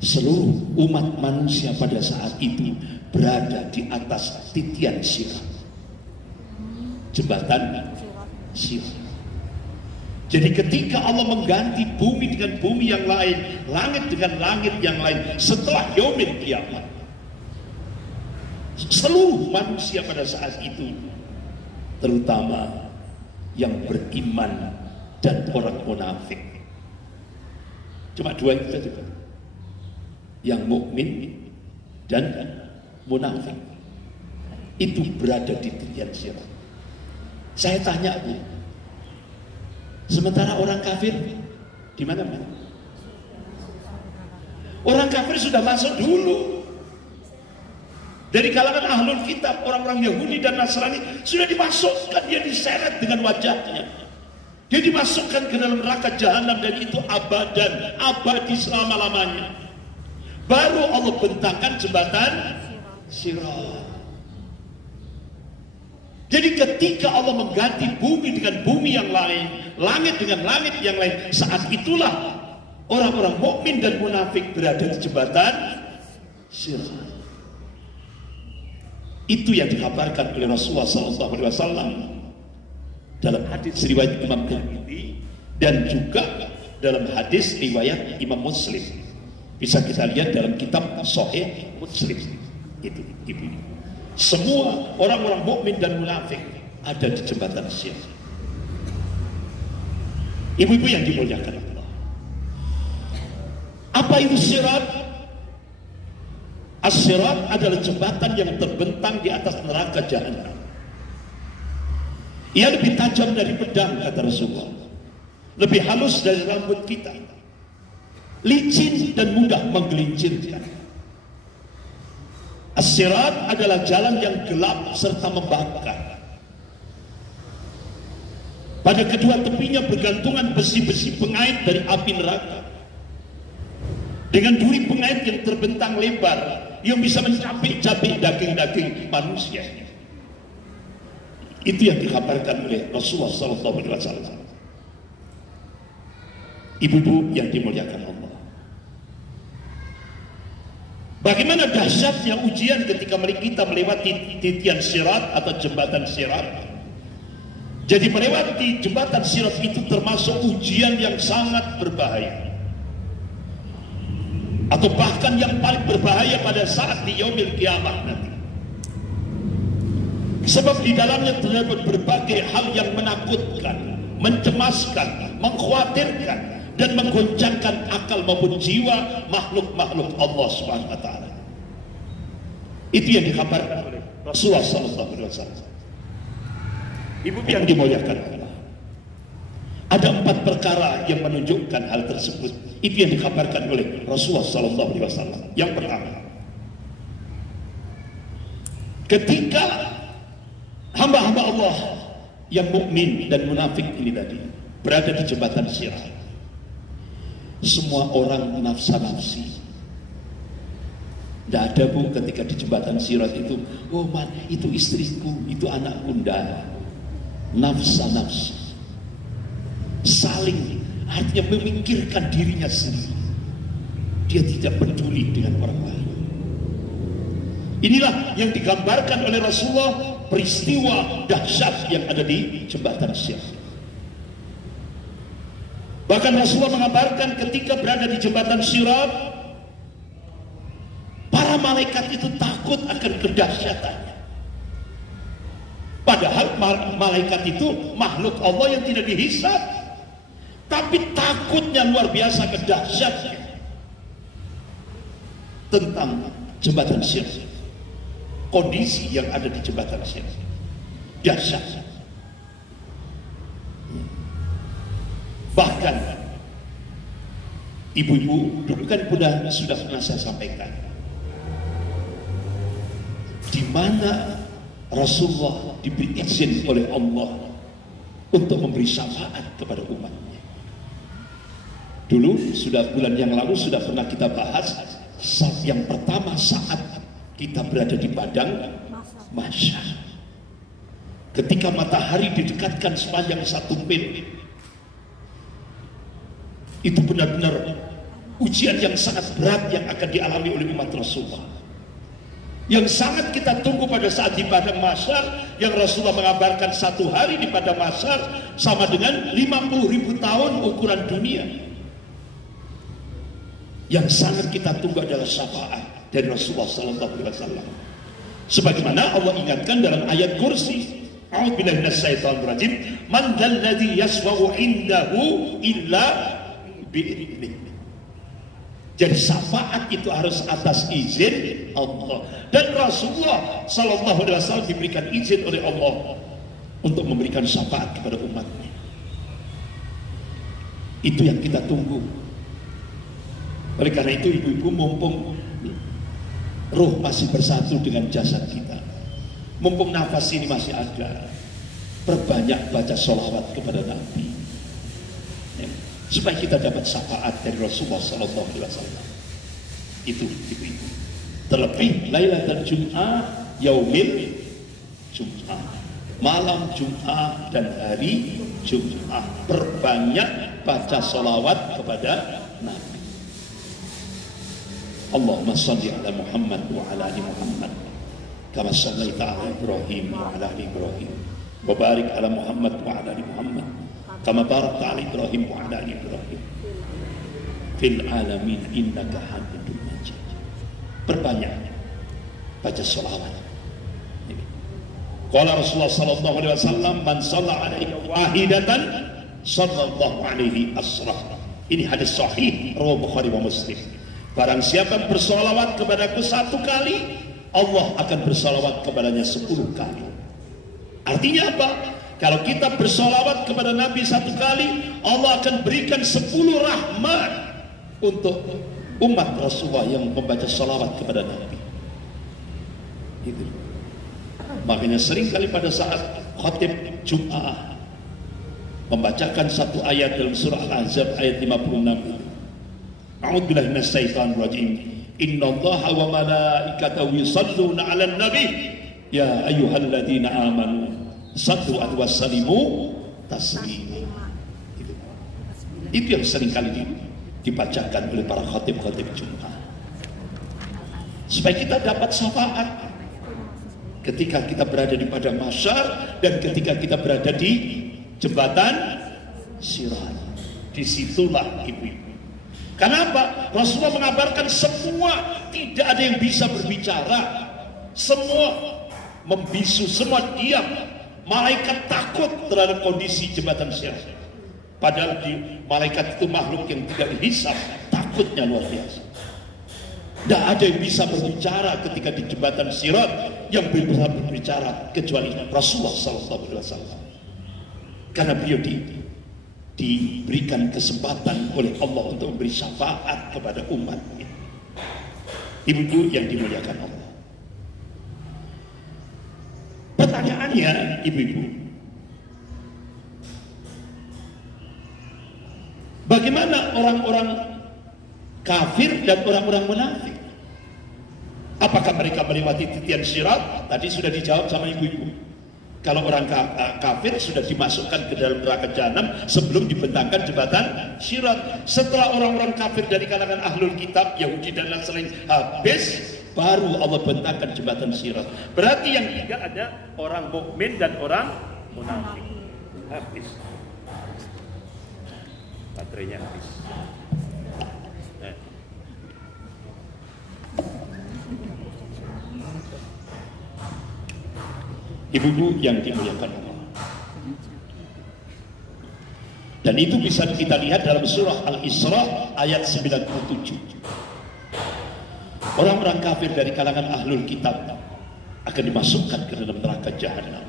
seluruh umat manusia pada saat itu berada di atas titian sirat, jembatan sirat. Jadi ketika Allah mengganti bumi dengan bumi yang lain, langit dengan langit yang lain, setelah yaumil qiyamah, seluruh manusia pada saat itu, terutama yang beriman dan orang munafik, cuma dua itu saja, yang mukmin dan munafik, itu berada di titian sirat. Saya tanya Bu, sementara orang kafir di mana? Orang kafir sudah masuk dulu. Dari kalangan ahlul kitab, orang-orang Yahudi dan Nasrani sudah dimasukkan, dia diseret dengan wajahnya. Dia dimasukkan ke dalam neraka jahanam dan itu abadan, abadi selama-lamanya. Baru Allah bentangkan jembatan Sirat. Jadi ketika Allah mengganti bumi dengan bumi yang lain, langit dengan langit yang lain, saat itulah orang-orang mukmin dan munafik berada di jembatan Sirat. Itu yang dikabarkan oleh Rasulullah SAW dalam hadis riwayat Imam Tirmidzi dan juga dalam hadis riwayat Imam Muslim. Bisa kita lihat dalam kitab Sahih Muslim. Itu. Semua orang-orang mukmin dan munafik ada di jembatan Sirat. Ibu-ibu yang dimuliakan Allah. Apa itu sirat? As-sirat adalah jembatan yang terbentang di atas neraka jahanam. Ia lebih tajam dari pedang, kata Rasulullah. Lebih halus dari rambut kita. Licin dan mudah menggelincirkan. As-sirat adalah jalan yang gelap serta membakar. Pada kedua tepinya bergantungan besi-besi pengait dari api neraka. Dengan duri pengait yang terbentang lebar, yang bisa mencapik-capik daging-daging manusia. Itu yang dikabarkan oleh Rasulullah SAW. Ibu-ibu yang dimuliakan Allah. Bagaimana dahsyatnya ujian ketika kita melewati titian sirat atau jembatan sirat. Jadi melewati jembatan sirat itu termasuk ujian yang sangat berbahaya. Atau bahkan yang paling berbahaya pada saat di yaumil kiamah nanti. Sebab di dalamnya terdapat berbagai hal yang menakutkan, mencemaskan, mengkhawatirkan, dan menggoncangkan akal maupun jiwa makhluk-makhluk Allah Subhanahu wa taala. Itu yang dikabarkan oleh Rasulullah SAW. Ibu yang dimuliakan Allah. Ada 4 perkara yang menunjukkan hal tersebut. Itu yang dikabarkan oleh Rasulullah SAW. Yang pertama, ketika hamba-hamba Allah yang mukmin dan munafik ini tadi berada di jembatan sirat, semua orang nafsa-nafsi. Tidak ada bu ketika di jembatan sirat itu, oh man, itu istriku, itu anakku. Nafsa-nafsi. Saling, artinya memikirkan dirinya sendiri. Dia tidak peduli dengan orang lain. Inilah yang digambarkan oleh Rasulullah, peristiwa dahsyat yang ada di jembatan sirat. Bahkan Rasulullah mengabarkan ketika berada di jembatan sirat, para malaikat itu takut akan kedahsyatannya. Padahal malaikat itu makhluk Allah yang tidak dihisab, tapi takutnya luar biasa kedahsyatnya tentang jembatan sirat. Kondisi yang ada di jembatan sirat dahsyat. Bahkan ibu-ibu dulu kan sudah pernah saya sampaikan, di mana Rasulullah diberi izin oleh Allah untuk memberi syafaat kepada umatnya. Dulu sudah bulan yang lalu sudah pernah kita bahas. Yang pertama saat kita berada di padang mahsyar, ketika matahari didekatkan sepanjang 1 mil, itu benar-benar ujian yang sangat berat yang akan dialami oleh umat Rasulullah, yang sangat kita tunggu pada saat di padang mahsyar, yang Rasulullah mengabarkan 1 hari di padang mahsyar sama dengan 50.000 tahun ukuran dunia. Yang sangat kita tunggu adalah syafaat dari Rasulullah SAW. Sebagaimana Allah ingatkan dalam ayat kursi, a'udzubillahi minasyaitonir rajim, man dzalladzi yashfa'u indahu illa bi'idnih. Jadi syafaat itu harus atas izin Allah, dan Rasulullah SAW diberikan izin oleh Allah untuk memberikan syafaat kepada umatnya. Itu yang kita tunggu. Oleh karena itu ibu-ibu, mumpung ruh masih bersatu dengan jasad kita, mumpung nafas ini masih ada, perbanyak baca sholawat kepada Nabi, supaya kita dapat syafaat dari Rasulullah Sallallahu Alaihi Wasallam. Itu. Terlebih Lailatul Jum'ah, Yaumil Jum'ah, malam Jum'ah dan hari Jum'ah. Perbanyak baca sholawat kepada Nabi. Allahumma sholli ala Muhammad wa ala ali Muhammad kama shallaita ala Ibrahim wa ala ali Ibrahim wa barik ala Muhammad wa ala ali Muhammad kama barakta ala Ibrahim wa ala ali Ibrahim fil alamin innaka Hamidum Majid. Perbanyak baca sholawat. Qala Rasulullah sallallahu alaihi wasallam, man shalla alaihi wahidatan sallallahu alaihi asrah. Ini hadis sahih riwayat Bukhari wa Muslim. Barang siapa bersolawat kepadaku 1 kali, Allah akan bersolawat kepadanya 10 kali. Artinya apa? Kalau kita bersolawat kepada Nabi 1 kali, Allah akan berikan 10 rahmat untuk umat Rasulullah yang membaca solawat kepada Nabi. Itu. Makanya sering kali pada saat khatib Jum'ah membacakan 1 ayat dalam surah Al-Ahzab ayat 56 itu. A'udzubillahi minasyaitonir rajim. Innallaha wa malaikatahu yusholluna 'alan nabi ya ayyuhalladzina amanu shallu 'alaihi wa sallimu taslima. Itu yang sering kali dibacakan oleh para khatib-khatib Jum'ah. Supaya kita dapat syafaat ketika kita berada di padang mahsyar dan ketika kita berada di jembatan Sirat. Disitulah ibu-ibu. Kenapa? Rasulullah mengabarkan semua tidak ada yang bisa berbicara, semua membisu, semua diam. Malaikat takut terhadap kondisi jembatan Sirat. Padahal malaikat itu makhluk yang tidak dihisab, takutnya luar biasa. Tidak ada yang bisa berbicara ketika di jembatan Sirat. Yang bisa berbicara kecuali Rasulullah SAW. Karena beliau diberikan kesempatan oleh Allah untuk memberi syafaat kepada umatnya. Ibu-ibu yang dimuliakan Allah. Pertanyaannya, ibu-ibu, bagaimana orang-orang kafir dan orang-orang munafik? Apakah mereka melewati titian Sirat? Tadi sudah dijawab sama ibu-ibu. Kalau orang kafir sudah dimasukkan ke dalam neraka jahanam sebelum dibentangkan jembatan Sirat. Setelah orang-orang kafir dari kalangan ahlul kitab, Yahudi dan Nasrani habis, baru Allah bentangkan jembatan Sirat. Berarti yang 3 ada orang mukmin dan orang munafik. Habis. Baterainya habis. Ibu-ibu yang dimuliakan Allah. Dan itu bisa kita lihat dalam surah Al-Isra ayat 97. Orang-orang kafir dari kalangan ahlul kitab akan dimasukkan ke dalam neraka jahanam.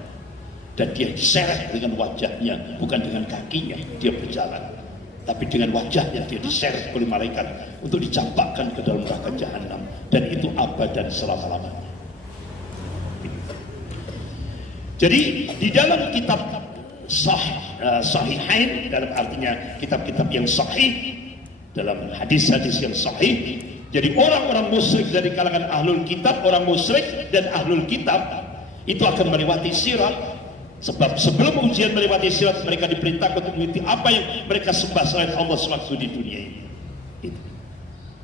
Dan dia diseret dengan wajahnya, bukan dengan kakinya dia berjalan, tapi dengan wajahnya dia diseret oleh malaikat untuk dicampakkan ke dalam neraka jahanam. Dan itu abadan selama-lamanya. Jadi di dalam kitab sahihain, dalam artinya kitab-kitab yang sahih, dalam hadis-hadis yang sahih, jadi orang-orang musyrik dari kalangan ahlul kitab, orang musyrik dan ahlul kitab itu akan melewati Sirat. Sebab sebelum ujian melewati Sirat, mereka diperintahkan untuk mengikuti apa yang mereka sembah selain Allah SWT di dunia ini.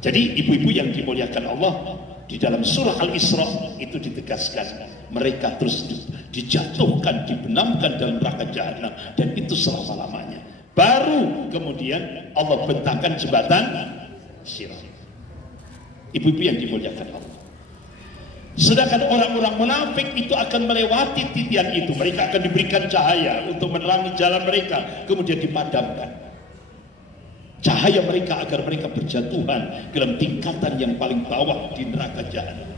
Jadi ibu-ibu yang dimuliakan Allah, di dalam surah Al-Isra itu ditegaskan mereka terus dijatuhkan, dibenamkan dalam neraka jahanam, dan itu selama-lamanya. Baru kemudian Allah bentangkan jembatan Sirat. Ibu-ibu yang dimuliakan Allah. Sedangkan orang-orang munafik itu akan melewati titian itu. Mereka akan diberikan cahaya untuk menerangi jalan mereka, kemudian dipadamkan cahaya mereka agar mereka berjatuhan dalam tingkatan yang paling bawah di neraka jahanam.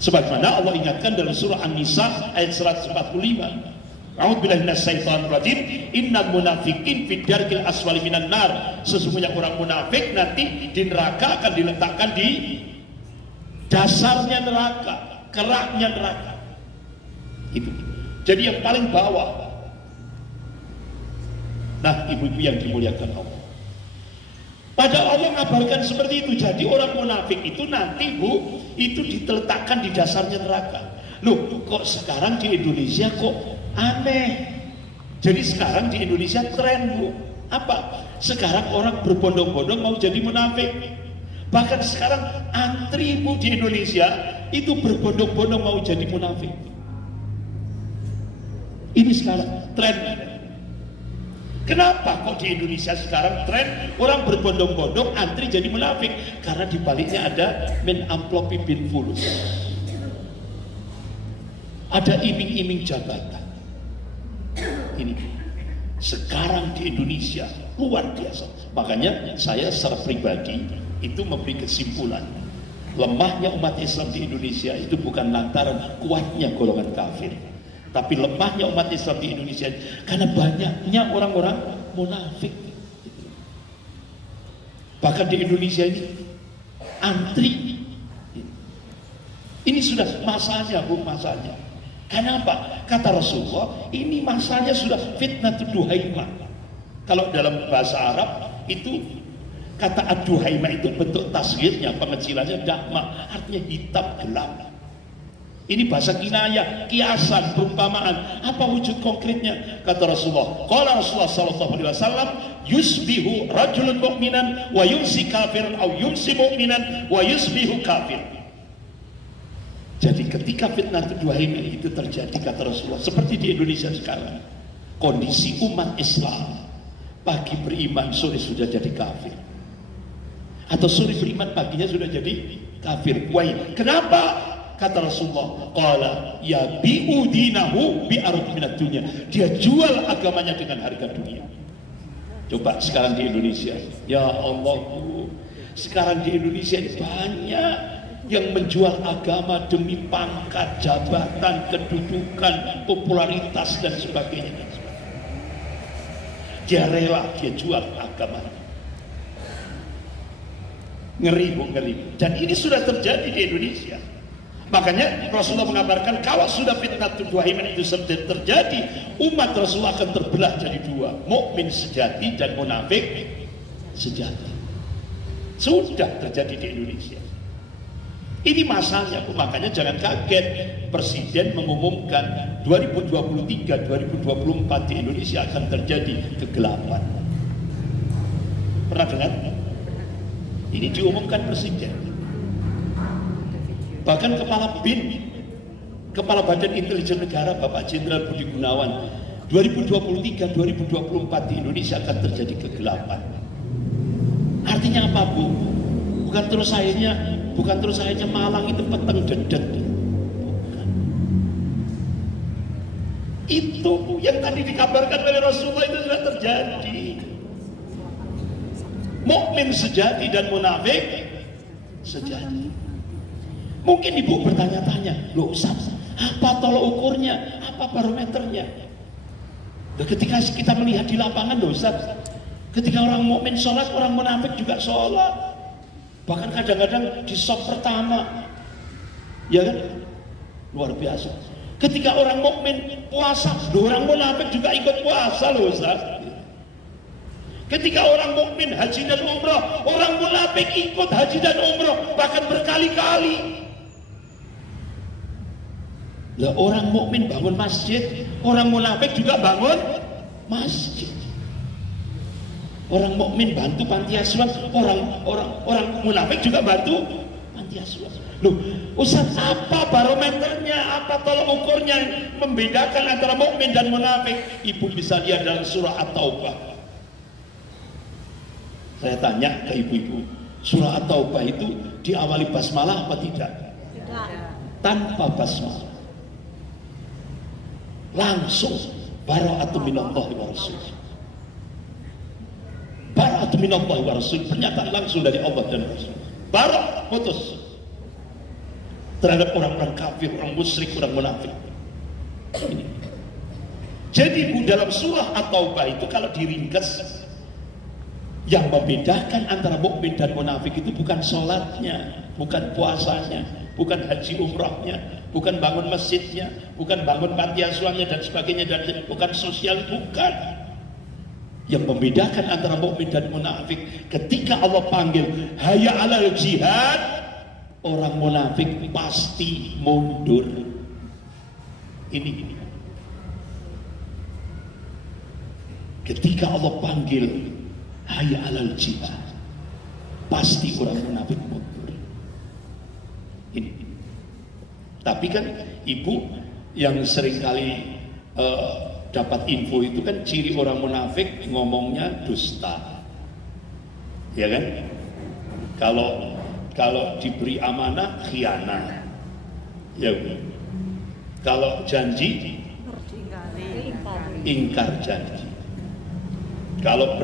Sebagaimana Allah ingatkan dalam surah An-Nisa ayat 145. A'udzubillahi minasyaitonir rajim. Innal munafiqin fid darkil aswali minan nar. Sesungguhnya orang munafik nanti di neraka akan diletakkan di dasarnya neraka, keraknya neraka. Itu. Jadi yang paling bawah. Nah, ibu-ibu yang dimuliakan Allah, padahal Allah ngabarkan seperti itu. Jadi orang munafik itu nanti Bu, itu diletakkan di dasarnya neraka. Loh, kok sekarang di Indonesia kok aneh? Jadi sekarang di Indonesia tren Bu, apa? Sekarang orang berbondong-bondong mau jadi munafik. Bahkan sekarang antri Bu di Indonesia itu berbondong-bondong mau jadi munafik. Ini sekarang tren. Kenapa kok di Indonesia sekarang tren orang berbondong-bondong antri jadi munafik? Karena di baliknya ada men amplopi bin fulus. Ada iming-iming jabatan. Ini sekarang di Indonesia luar biasa. Makanya saya secara pribadi itu memberi kesimpulan, lemahnya umat Islam di Indonesia itu bukan lantaran kuatnya golongan kafir, tapi lemahnya umat Islam di Indonesia karena banyaknya orang-orang munafik. Bahkan di Indonesia ini antri. Ini sudah masanya Bu, masanya. Kenapa? Kata Rasulullah, ini masanya sudah fitnatul duhaimah. Kalau dalam bahasa Arab itu kata ad-duhaimah itu bentuk tasghirnya, pengecilannya dahma, artinya hitam gelap. Ini bahasa kinayah, kiasan, perumpamaan. Apa wujud konkretnya? Kata Rasulullah, qala Rasulullah sallallahu alaihi wasallam, yusbihu rajulun mu'minan wa yumsi kafiran, atau yumsi mu'minan wa yusbihu kafir. Jadi ketika fitnah duhaimah itu terjadi, kata Rasulullah, seperti di Indonesia sekarang, kondisi umat Islam pagi beriman, sore sudah jadi kafir, atau sore beriman, paginya sudah jadi kafir. Why? Kenapa? Kata Rasulullah, qala ya bi'udinahu bi'arud minat dunya. Dia jual agamanya dengan harga dunia. Coba sekarang di Indonesia, ya Allah Bu, sekarang di Indonesia banyak yang menjual agama demi pangkat, jabatan, kedudukan, popularitas dan sebagainya. Dia rela, dia jual agamanya. Ngeri Bu, ngeri. Dan ini sudah terjadi di Indonesia. Makanya Rasulullah mengabarkan kalau sudah fitnah duhaimah itu terjadi, umat Rasulullah akan terbelah jadi dua, mukmin sejati dan munafik sejati. Sudah terjadi di Indonesia. Ini masanya, makanya jangan kaget Presiden mengumumkan 2023-2024 di Indonesia akan terjadi kegelapan. Pernah dengar? Ini diumumkan Presiden. Bahkan Kepala BIN, Kepala Badan Intelijen Negara, Bapak Jenderal Budi Gunawan, 2023-2024 di Indonesia akan terjadi kegelapan. Artinya apa Bu? Bukan terus akhirnya Malang itu peteng dedet. Bukan. Itu yang tadi dikabarkan oleh Rasulullah itu sudah terjadi. Mukmin sejati dan munafik sejati. Mungkin Ibu bertanya-tanya, loh Ustaz, apa tolok ukurnya, apa barometernya? Loh, ketika kita melihat di lapangan, loh Ustaz, ketika orang mukmin sholat, orang munafik juga sholat. Bahkan kadang-kadang di sop pertama, ya kan? Luar biasa. Ketika orang mukmin puasa, orang munafik juga ikut puasa loh Ustaz. Ketika orang mukmin haji dan umrah, orang munafik ikut haji dan umrah, bahkan berkali-kali. Lah orang mukmin bangun masjid, orang munafik juga bangun masjid. Orang mukmin bantu panti asuhan, orang munafik juga bantu panti asuhan. Loh, Ustaz, apa barometernya, apa tolok ukurnya yang membedakan antara mukmin dan munafik? Ibu bisa lihat dalam surah At-Taubah. Saya tanya ke ibu-ibu, surah At-Taubah itu diawali basmalah apa tidak? Tidak. Tanpa basmalah. Langsung bara'atu minallahi wa rasul. Bara'atu minallahi wa rasul, pernyataan langsung dari Allah dan Rasul. Bara' putus terhadap orang-orang kafir, orang musyrik, orang munafik. Ini. Jadi Bu, dalam surah At-Taubah itu kalau diringkas, yang membedakan antara mukmin dan munafik itu bukan sholatnya, bukan puasanya, bukan haji umrahnya, bukan bangun masjidnya, bukan bangun panti asuhannya dan sebagainya, dan bukan sosial, bukan. Yang membedakan antara mukmin dan munafik, ketika Allah panggil hayya 'alal jihad, orang munafik pasti mundur. Ini. Ketika Allah panggil hayya 'alal jihad, pasti orang munafik mundur. Ini. Tapi kan ibu yang seringkali dapat info itu kan ciri orang munafik ngomongnya dusta, ya kan? Kalau diberi amanah khianat, ya kan? Kalau janji ingkar janji. Kalau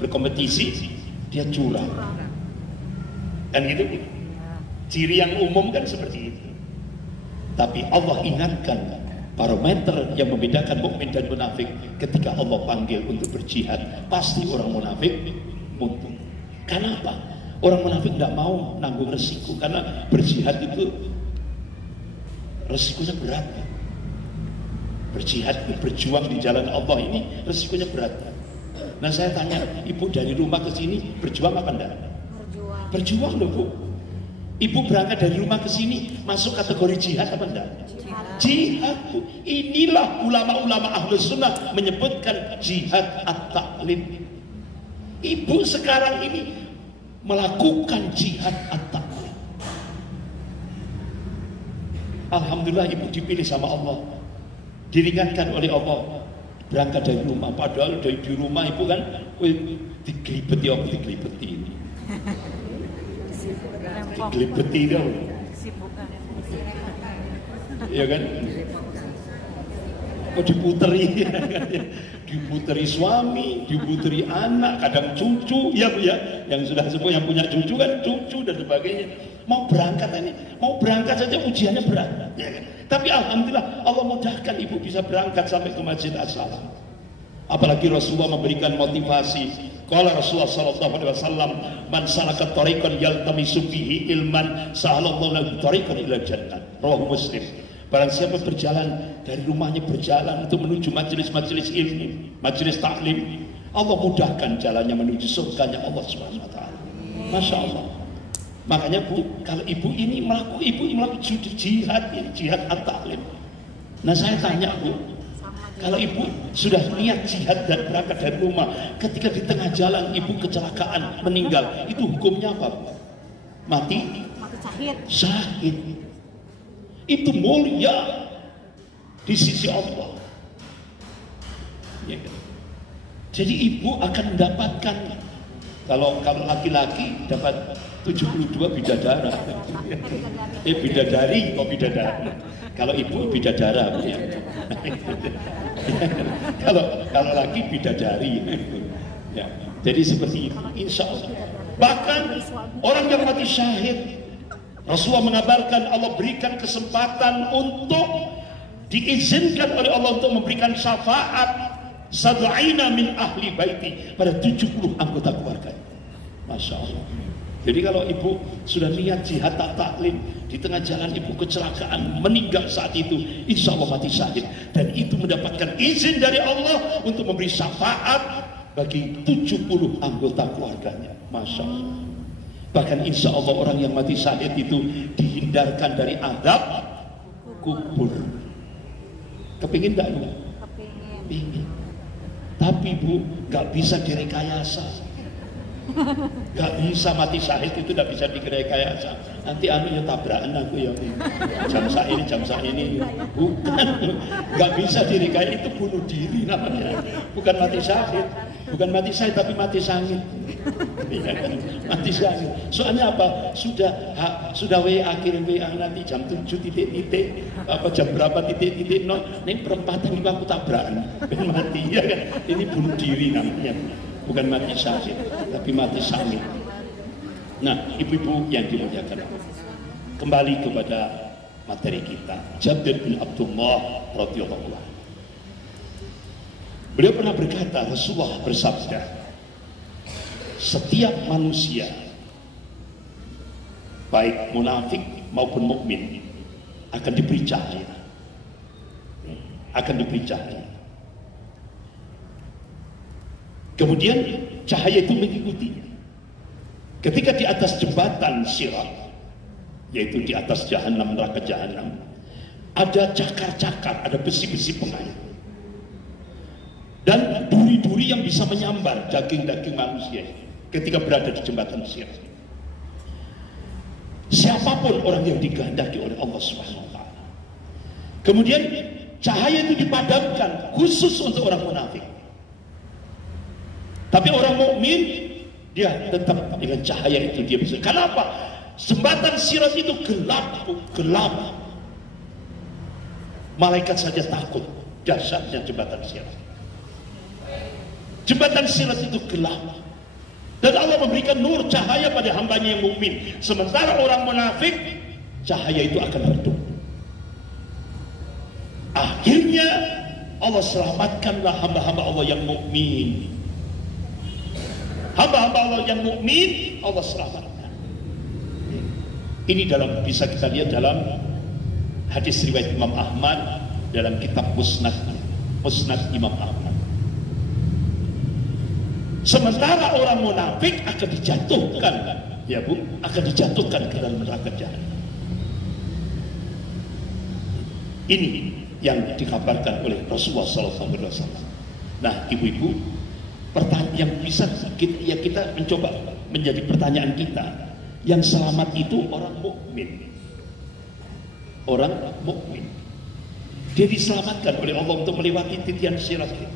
berkompetisi dia curang. Kan gitu. Ciri yang umum kan seperti itu. Tapi Allah ingatkan parameter yang membedakan mukmin dan munafik. Ketika Allah panggil untuk berjihad, pasti orang munafik mundur. Karena apa? Orang munafik tidak mau nanggung resiko, karena berjihad itu resikonya berat. Berjihad, berjuang di jalan Allah ini resikonya berat. Nah saya tanya, ibu dari rumah ke sini berjuang apa enggak? Berjuang loh Bu. Ibu berangkat dari rumah ke sini masuk kategori jihad apa enggak? Jihad. Inilah ulama-ulama Ahlus Sunnah menyebutkan jihad at-ta'lim. Ibu sekarang ini melakukan jihad at-ta'lim. Alhamdulillah ibu dipilih sama Allah, diringankan oleh Allah, berangkat dari rumah. Padahal dari di rumah ibu kan digelibeti ini. Digelibeti dong. Ya kan? Oh diputeri, diputeri suami, diputeri anak, kadang cucu, ya Bu ya. Yang sudah sepuh yang punya cucu kan cucu dan sebagainya. Mau berangkat ini, mau berangkat saja ujiannya berat. Ya kan? Tapi alhamdulillah Allah mudahkan ibu bisa berangkat sampai ke Masjid As-Salam. Apalagi Rasulullah memberikan motivasi. Qala Rasulullah sallallahu alaihi wasallam, "Man salaka tariqan yaltamisu fihi ilman, sahalallahu lahu tariqan ila jannah." Rawahu Muslim. Barang siapa berjalan dari rumahnya berjalan untuk menuju majelis-majelis ilmu, majelis taklim, Allah mudahkan jalannya menuju surganya Allah Subhanahu wa taala. Masya Allah. Makanya Bu, kalau ibu ini melakukan jihad, jihad at-ta'lim. Nah saya tanya Bu, kalau ibu sudah niat jihad dan berangkat dari rumah, ketika di tengah jalan ibu kecelakaan meninggal, itu hukumnya apa? Mati syahid. Itu mulia di sisi Allah. Ya. Jadi ibu akan mendapatkan, kalau laki-laki dapat 72 bidadara. Bidadari, kok bidadari. Kalau ibu bidadara ya. Kalau laki bidadari. Ya. Jadi seperti itu, insya Allah. Bahkan orang yang mati syahid, Rasulullah mengabarkan Allah berikan kesempatan untuk diizinkan oleh Allah untuk memberikan syafaat sab'ina min ahli baiti pada 70 anggota keluarga. Masya Allah. Jadi kalau ibu sudah niat jihad taklim, di tengah jalan ibu kecelakaan meninggal saat itu, insya Allah mati syahid, dan itu mendapatkan izin dari Allah untuk memberi syafaat bagi 70 anggota keluarganya. Masya Allah. Bahkan insya Allah orang yang mati syahid itu dihindarkan dari azab kubur. Kepingin gak Bu? Kepingin. Tapi Bu, gak bisa direkayasa. Gak bisa mati syahid itu gak bisa direkayasa. Nanti ya tabrakan aku ya. Jam ini. Bukan. Gak bisa direkayasa, itu bunuh diri namanya. Bukan mati syahid. Bukan mati syahid tapi mati sangit. Mati syahid. Soalnya apa? Sudah WA kirim WA nanti jam 7 titik apa jam berapa titik no. Ini perempatan juga aku tabrakan. Ben mati ya kan. Ini bunuh diri namanya. Bukan mati syahid tapi mati sangit. Nah, ibu-ibu yang dimuliakan, kembali kepada materi kita. Jabir bin Abdullah radhiyallahu anhu. Beliau pernah berkata, Rasulullah bersabda, setiap manusia, baik munafik maupun mukmin, akan diberi cahaya. Akan diberi cahaya. Kemudian cahaya itu mengikutinya. Ketika di atas jembatan Sirat, yaitu di atas jahanam, neraka jahanam, ada cakar-cakar, ada besi-besi pengait, dan duri-duri yang bisa menyambar daging-daging manusia ketika berada di jembatan Sirat. Siapapun orang yang dikehendaki oleh Allah Subhanahu wa Ta'ala. Kemudian cahaya itu dipadamkan khusus untuk orang munafik. Tapi orang mukmin dia tetap dengan cahaya itu dia bisa. Kenapa? Jembatan Sirat itu gelap. Malaikat saja takut dahsyatnya jembatan Sirat. Jembatan Sirat itu gelap. Dan Allah memberikan nur cahaya pada hambanya yang mukmin. Sementara orang munafik, cahaya itu akan redup. Akhirnya Allah selamatkanlah hamba-hamba Allah yang mukmin. Hamba-hamba Allah yang mukmin Allah selamatkan. Ini bisa kita lihat dalam hadis riwayat Imam Ahmad dalam kitab Musnad Imam Ahmad. Sementara orang munafik akan dijatuhkan, ya Bu, akan dijatuhkan ke dalam neraka jahanam. Ini yang dikabarkan oleh Rasulullah SAW. Nah, ibu-ibu, pertanyaan yang bisa kita mencoba menjadi pertanyaan kita. Yang selamat itu orang mukmin. Orang mukmin. Dia diselamatkan oleh Allah untuk melewati titian sirat itu.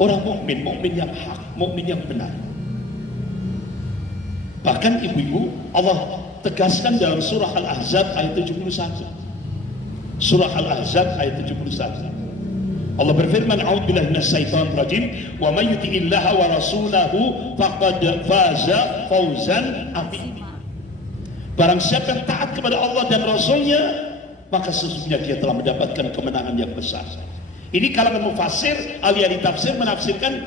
Orang mukmin yang hak, mukmin yang benar. Bahkan ibu-ibu, Allah tegaskan dalam surah Al-Ahzab ayat 71. Surah Al-Ahzab ayat 71. Allah berfirman, "A'udzubillahi minasyaitonir rajim, wa may yuti'illaha wa rasulahu faqad faza fawzan 'azima." Barang siapa yang taat kepada Allah dan Rasulnya, maka sesungguhnya dia telah mendapatkan kemenangan yang besar. Ini kalangan mufassir, ahli tafsir menafsirkan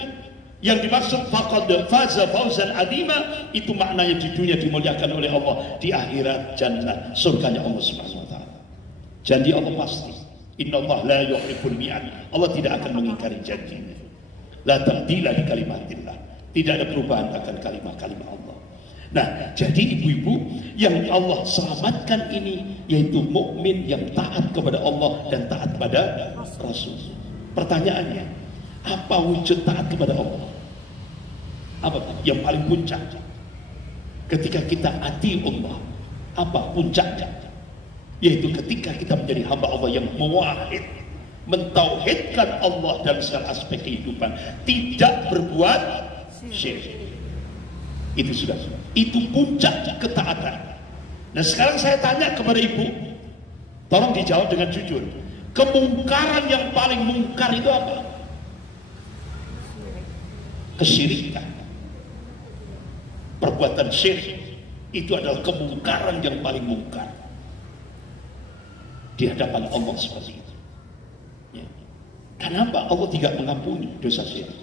yang dimaksud faqad faza fawzan 'azima itu maknanya di dunia dimuliakan oleh Allah, di akhirat jannah, surganya Allah Subhanahu wa taala. Janji Allah pasti. Innallaha la yukhliful mi'ad. Allah tidak akan mengingkari janjinya. La tabdila li kalimatillah. Tidak ada perubahan akan kalimat-kalimat Allah. Nah, jadi ibu-ibu yang Allah selamatkan ini yaitu mukmin yang taat kepada Allah dan taat pada Rasul. Pertanyaannya, apa wujud taat kepada Allah? Apa yang paling puncak? Ketika kita ati Allah, apa puncaknya? Yaitu ketika kita menjadi hamba Allah yang muwahhid, mentauhidkan Allah dalam segala aspek kehidupan, tidak berbuat syirik. Itu sudah, itu puncak ketaatan. Nah, sekarang saya tanya kepada ibu, tolong dijawab dengan jujur. Kemungkaran yang paling mungkar itu apa? Kesyirikan. Perbuatan syirik itu adalah kemungkaran yang paling mungkar di hadapan Allah seperti itu. Ya. Kenapa Allah tidak mengampuni dosa syirik?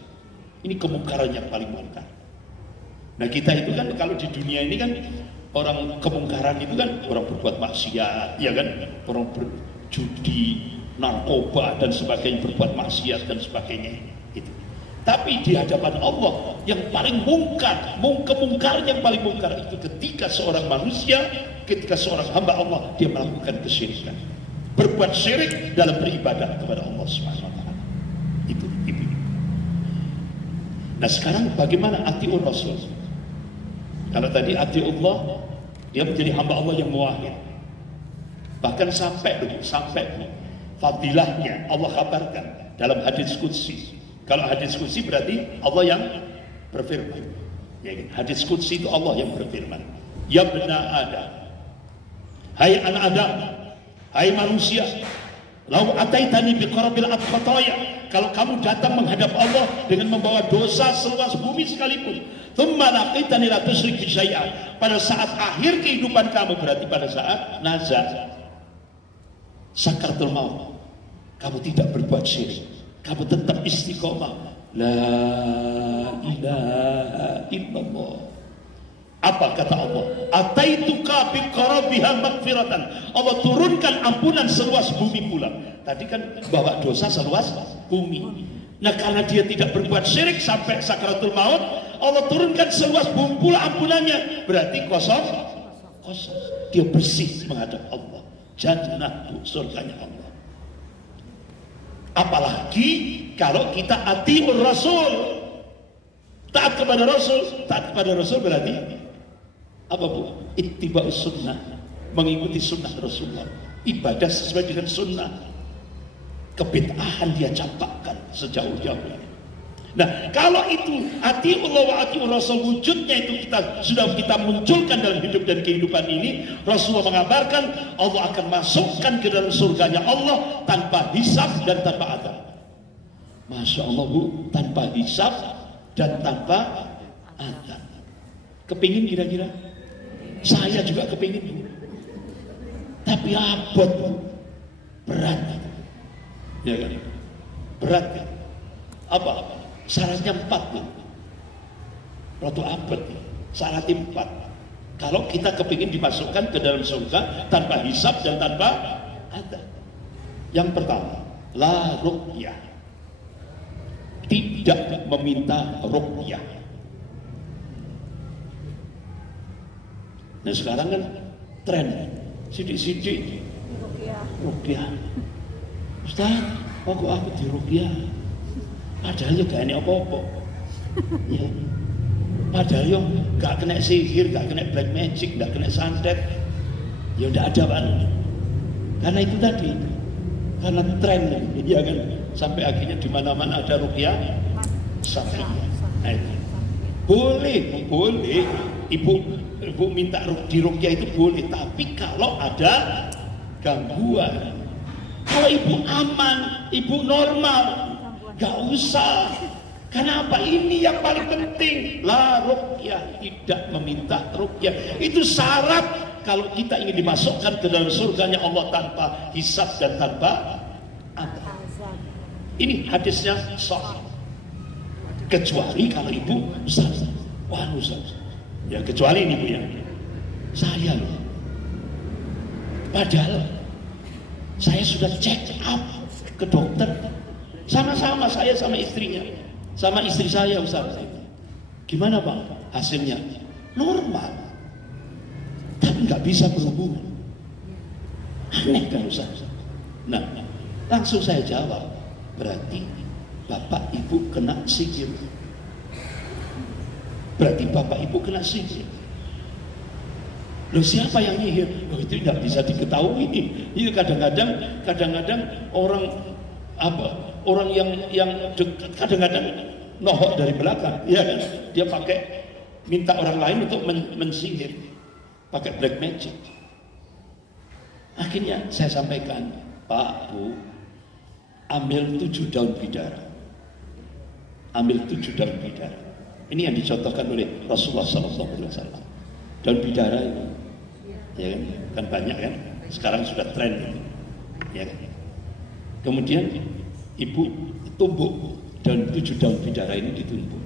Ini kemungkaran yang paling mungkar. Nah, kita itu kan kalau di dunia ini kan orang kemungkaran itu kan orang berbuat maksiat, ya kan? Orang berjudi, narkoba dan sebagainya, berbuat maksiat dan sebagainya itu. Tapi di hadapan Allah yang paling mungkar, kemungkaran yang paling mungkar itu ketika seorang manusia, ketika seorang hamba Allah dia melakukan kesyirikan. Berbuat syirik dalam beribadah kepada Allah Subhanahu wa taala. Itu. Nah, sekarang bagaimana atiur Rasul? Kalau tadi atiullah, dia menjadi hamba Allah yang muwahhid. Bahkan sampai fadilahnya Allah kabarkan dalam hadis qudsi. Kalau hadis qudsi berarti Allah yang berfirman. Ya, hadis qudsi itu Allah yang berfirman. Ya bena Adam, hai anak Adam, hai manusia, lau ataitani biqarabil khataya, kalau kamu datang menghadap Allah dengan membawa dosa seluas bumi sekalipun, thumma laqitani la tusyrik bi syai'an, pada saat akhir kehidupan kamu, berarti pada saat nazar sakaratul maut, kamu tidak berbuat syirik, kamu tetap istiqomah, la ilaha illallah. Apa kata Allah? Ataituka biqarabiha magfiratan. Allah turunkan ampunan seluas bumi pula. Tadi kan bawa dosa seluas bumi. Nah, karena dia tidak berbuat syirik sampai sakaratul maut, Allah turunkan seluas bumbul ampunannya. Berarti kosong. Dia bersih menghadap Allah. Jannah, surganya Allah. Apalagi kalau kita atiur Rasul, taat kepada Rasul berarti apa bu? Ittiba'us sunnah, mengikuti sunnah Rasulullah, ibadah sesuai dengan sunnah. Kebid'ahan dia campakkan sejauh-jauhnya. Nah, kalau itu atiullah wa atiur Rasul, wujudnya itu sudah kita munculkan dalam hidup dan kehidupan ini. Rasulullah mengabarkan Allah akan masukkan ke dalam surganya Allah tanpa hisab dan tanpa adab. Masya Allah bu, tanpa hisab dan tanpa adab. Kepingin kira-kira? Saya juga kepingin bu. Tapi abot bu, berat. Ya kan? Berat kan? Apa? Syaratnya 4 bu. Waktu abad syaratnya 4. Kalau kita kepingin dimasukkan ke dalam surga tanpa hisab dan tanpa adab. Yang pertama, la ruqyah, tidak meminta ruqyah. Nah sekarang kan tren sidik-sidik ruqyah. Ustaz, kok aku di ruqyah? Padahal ya gak ada apa-apa. Ya. Padahal ya gak kena sihir, gak kena black magic, gak kena santet. Ya udah ada kan. Karena itu tadi, karena tren ya kan, sampai akhirnya di mana-mana ada ruqyah syar'iyah. Boleh ibu minta di ruqyah itu boleh, tapi kalau ada gangguan. Kalau ibu aman, ibu normal, gak usah. Kenapa? Ini yang paling penting. La ruqyah, tidak meminta ruqyah. Itu syarat kalau kita ingin dimasukkan ke dalam surganya Allah tanpa hisab dan tanpa adab. Ini hadisnya sahih. Kecuali kalau ibu Ustaz, wah Ustaz, ya kecuali ini bu ya, saya loh, padahal saya sudah check up ke dokter, sama-sama saya sama istrinya, sama istri saya Ustaz. Gimana Pak hasilnya? Normal, tapi nggak bisa berhubungan. Aneh kan Ustaz? Nah, langsung saya jawab, berarti bapak ibu kena sihir. Berarti bapak ibu kena sihir. Loh siapa yang nyihir? Oh itu tidak bisa diketahui. Ini kadang-kadang orang orang yang kadang-kadang nohok dari belakang, ya kan? Dia pakai minta orang lain untuk mensihir, pakai black magic. Akhirnya saya sampaikan, Pak Bu, ambil 7 daun bidara. Ambil 7 daun bidara. Ini yang dicontohkan oleh Rasulullah SAW. Daun bidara itu, ya kan banyak kan. Sekarang sudah tren, ya kan. Kemudian ibu tumbuk daun 7 daun bidara ini ditumbuk.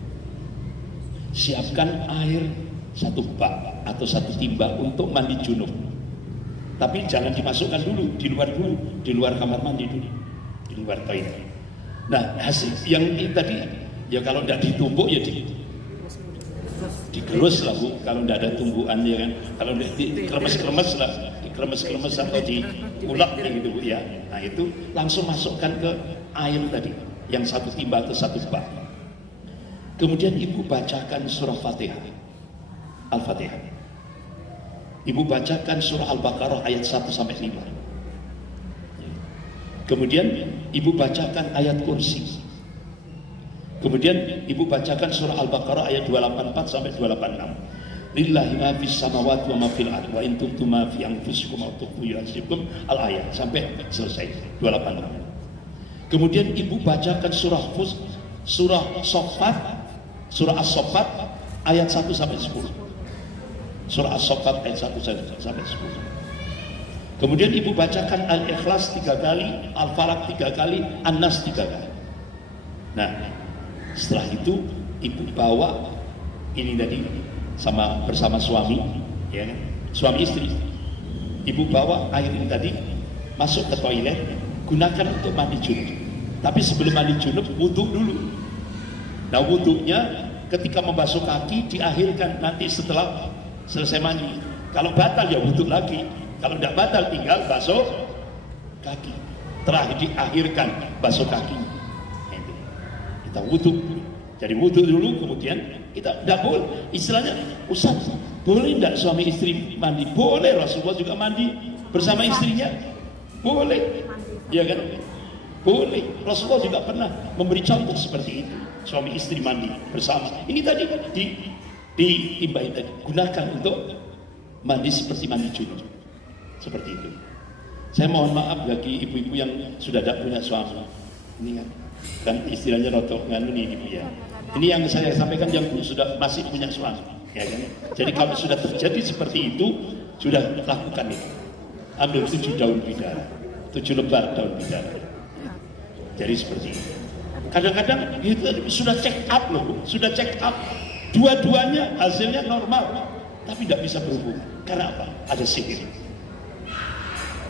Siapkan air 1 bak atau 1 timba untuk mandi junub. Tapi jangan dimasukkan dulu, di luar kamar mandi dulu, di luar toilet. Nah hasil yang ini tadi, ya kalau tidak ditumbuk ya digerus lah bu, kalau tidak ada tumbuhan ya kan, kalau dikremes-kremes lah, dikremes-kremes atau diulek gitu bu ya. Nah itu langsung masukkan ke air tadi, yang 1 timba atau 1 bak. Kemudian ibu bacakan surah Fatihah, Al-Fatihah. Ibu bacakan surah Al-Baqarah ayat 1 sampai 5. Kemudian ibu bacakan ayat kursi. Kemudian ibu bacakan surah Al-Baqarah ayat 284 sampai 286. Lillahi ma fis samawati wa ma fil ardi wa in tubtum ma fi anfusikum aw tukhfu yuhasibkum al-ayat sampai selesai 286. Kemudian ibu bacakan surah Saffat, surah As-Saffat ayat 1 sampai 10. Surah As-Saffat ayat 1 sampai 10. Kemudian ibu bacakan Al-Ikhlas 3 kali, Al-Falaq 3 kali, An-Nas 3 kali. Nah, setelah itu ibu bawa ini tadi bersama suami, ya, suami istri. Ibu bawa air ini tadi masuk ke toilet, gunakan untuk mandi junub. Tapi sebelum mandi junub, wudhu dulu. Nah wudhunya ketika membasuh kaki diakhirkan nanti setelah selesai mandi. Kalau batal ya wudhu lagi. Kalau tidak batal tinggal basuh kaki. Terakhir diakhirkan basuh kaki. Kita wudhu. Jadi wudhu dulu, kemudian kita tidak boleh. Istilahnya, Ustaz, boleh tidak suami istri mandi? Boleh, Rasulullah juga mandi bersama istrinya. Boleh, ya kan? Boleh. Rasulullah juga pernah memberi contoh seperti itu. Suami istri mandi bersama. Ini tadi ditimbai tadi. Gunakan untuk mandi seperti mandi junub. Seperti itu. Saya mohon maaf bagi ibu-ibu yang sudah tidak punya suami. Ini kan istilahnya rotok nganu nih ibu ya. Ini yang saya sampaikan yang sudah masih punya suami, ya kan? Jadi kalau sudah terjadi seperti itu, sudah lakukan itu. Ambil 7 daun bidara, 7 lembar daun bidara. Jadi seperti itu. Kadang-kadang itu sudah check up loh, sudah check up. Dua-duanya hasilnya normal, tapi tidak bisa berhubungan. Karena apa? Ada sihir.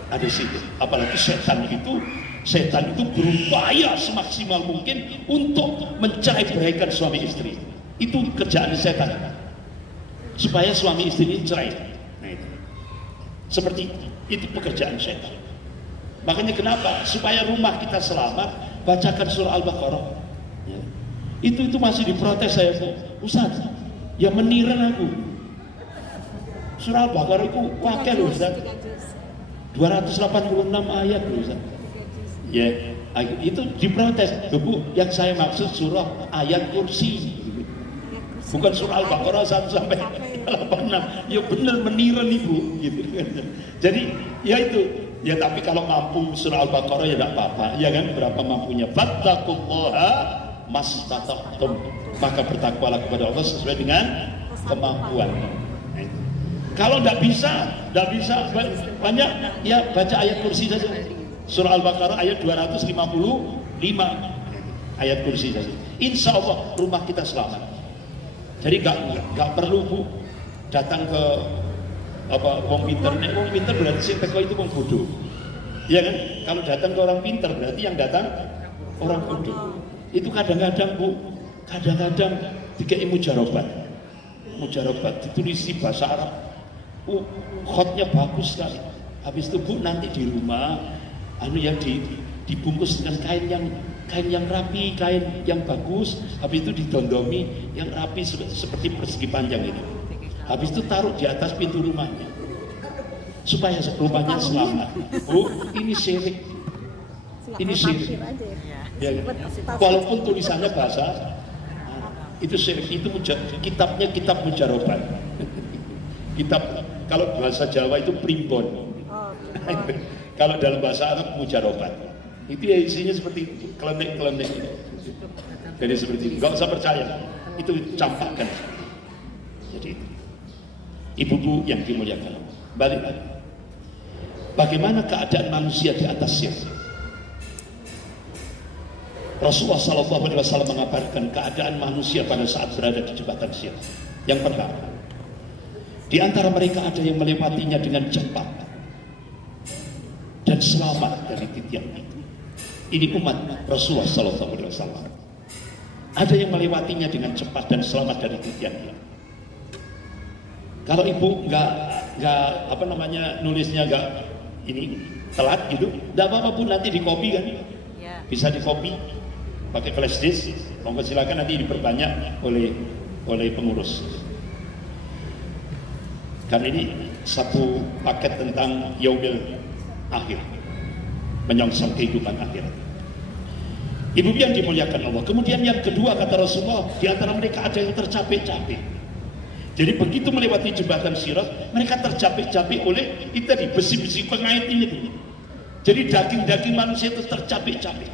Ada sihir. Apalagi setan itu berupaya semaksimal mungkin untuk mencerai-beraikan suami istri. Itu kerjaan setan, supaya suami istri ini cerai. Nah, itu. Seperti itu pekerjaan setan. Makanya kenapa? Supaya rumah kita selamat, bacakan surah Al-Baqarah. Ya. Itu masih diprotes saya, Ustaz, yang meniran aku. Surah Al-Baqarah itu wakil Ustaz. 286 ayat Ustaz. Ya, itu diprotes. Bu, yang saya maksud surah ayat kursi, bukan surah Al-Baqarah 1 sampai 86. Ya benar meniran ibu, gitu. Jadi ya itu. Ya tapi kalau mampu surah Al-Baqarah ya tidak apa-apa. Ya kan, berapa mampunya. Fattaqullaha mastata'tum. Maka bertakwalah kepada Allah sesuai dengan kemampuan. Kalau tidak bisa banyak ya baca ayat kursi saja. Surah Al-Baqarah ayat 255 ayat kursi saja. Insya Allah rumah kita selamat. Jadi gak perlu Bu datang ke wong pinter. Wong pinter berarti sing teko itu wong bodoh. Ya kan? Kalau datang ke orang pinter berarti yang datang orang bodoh. Itu kadang-kadang Bu, kadang-kadang dikei mujarobat ditulisi bahasa Arab. Khotnya bagus sekali. Habis itu Bu nanti di rumah yang dibungkus dengan kain yang rapi, kain yang bagus. Habis itu didondomi yang rapi seperti persegi panjang itu. Habis itu taruh di atas pintu rumahnya supaya rumahnya selamat. Bu, ini syirik. Ini syirik. Ya, walaupun tulisannya bahasa itu syirik. Itu kitabnya kitab mujarobat. Kitab kalau bahasa Jawa itu primbon. Kalau dalam bahasa Arab mujarobat. Itu ya isinya seperti klenik-klenik. Jadi seperti itu. Enggak usah percaya. Itu campakkan. Jadi ibu-ibu yang dimuliakan. Balik lagi. Bagaimana keadaan manusia di atas syirik? Rasulullah SAW mengabarkan keadaan manusia pada saat berada di jembatan syirik. Yang pertama, di antara mereka ada yang melewatinya dengan cepat dan selamat dari titian itu. Ini umat Rasulullah SAW. Ada yang melewatinya dengan cepat dan selamat dari titian itu. Kalau ibu nggak nulisnya nggak ini telat gitu, nggak apa-apa Bu, nanti di copy kan, bisa di copy pakai flash disk. Monggo silakan nanti diperbanyak oleh pengurus. Kan ini satu paket tentang yaumil akhir, menyongsong kehidupan akhirat. Ibu yang dimuliakan Allah. Kemudian yang kedua kata Rasulullah, di antara mereka ada yang tercapek-capek. Jadi begitu melewati jembatan Sirat, mereka tercapek-capek oleh itu tadi besi-besi pengait ini. Jadi daging-daging manusia itu tercapek-capek.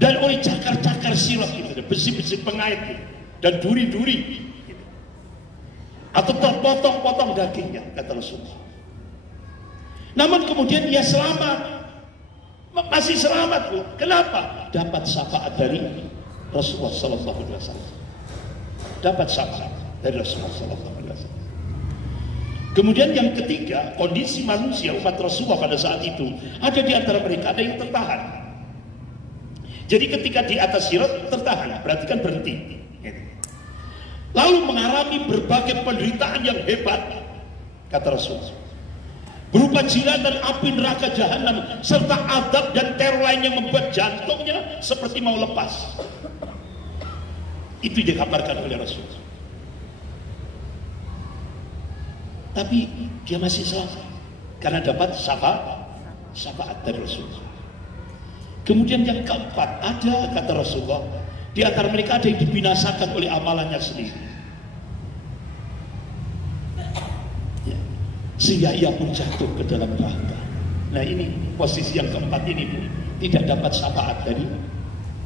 Dan oleh cakar-cakar Sirat itu, besi-besi pengait dan duri-duri. Atau terpotong-potong dagingnya, kata Rasulullah. Namun kemudian dia selamat. Masih selamat Bu. Kenapa? Dapat syafaat dari Rasulullah SAW. Dapat syafaat dari Rasulullah SAW. Kemudian yang ketiga, kondisi manusia umat Rasulullah pada saat itu, ada di antara mereka ada yang tertahan. Jadi ketika di atas sirat tertahan, berarti kan berhenti. Lalu mengalami berbagai penderitaan yang hebat, kata Rasul, berupa jilatan api neraka jahanam serta adab dan teror lain yang membuat jantungnya seperti mau lepas. Itu dikabarkan oleh Rasul. Tapi dia masih selamat karena dapat syafaat dari Rasul. Kemudian yang keempat, ada kata Rasulullah, di antara mereka ada yang dibinasakan oleh amalannya sendiri, ya, sehingga ia pun jatuh ke dalam neraka. Nah ini posisi yang keempat ini pun tidak dapat syafaat dari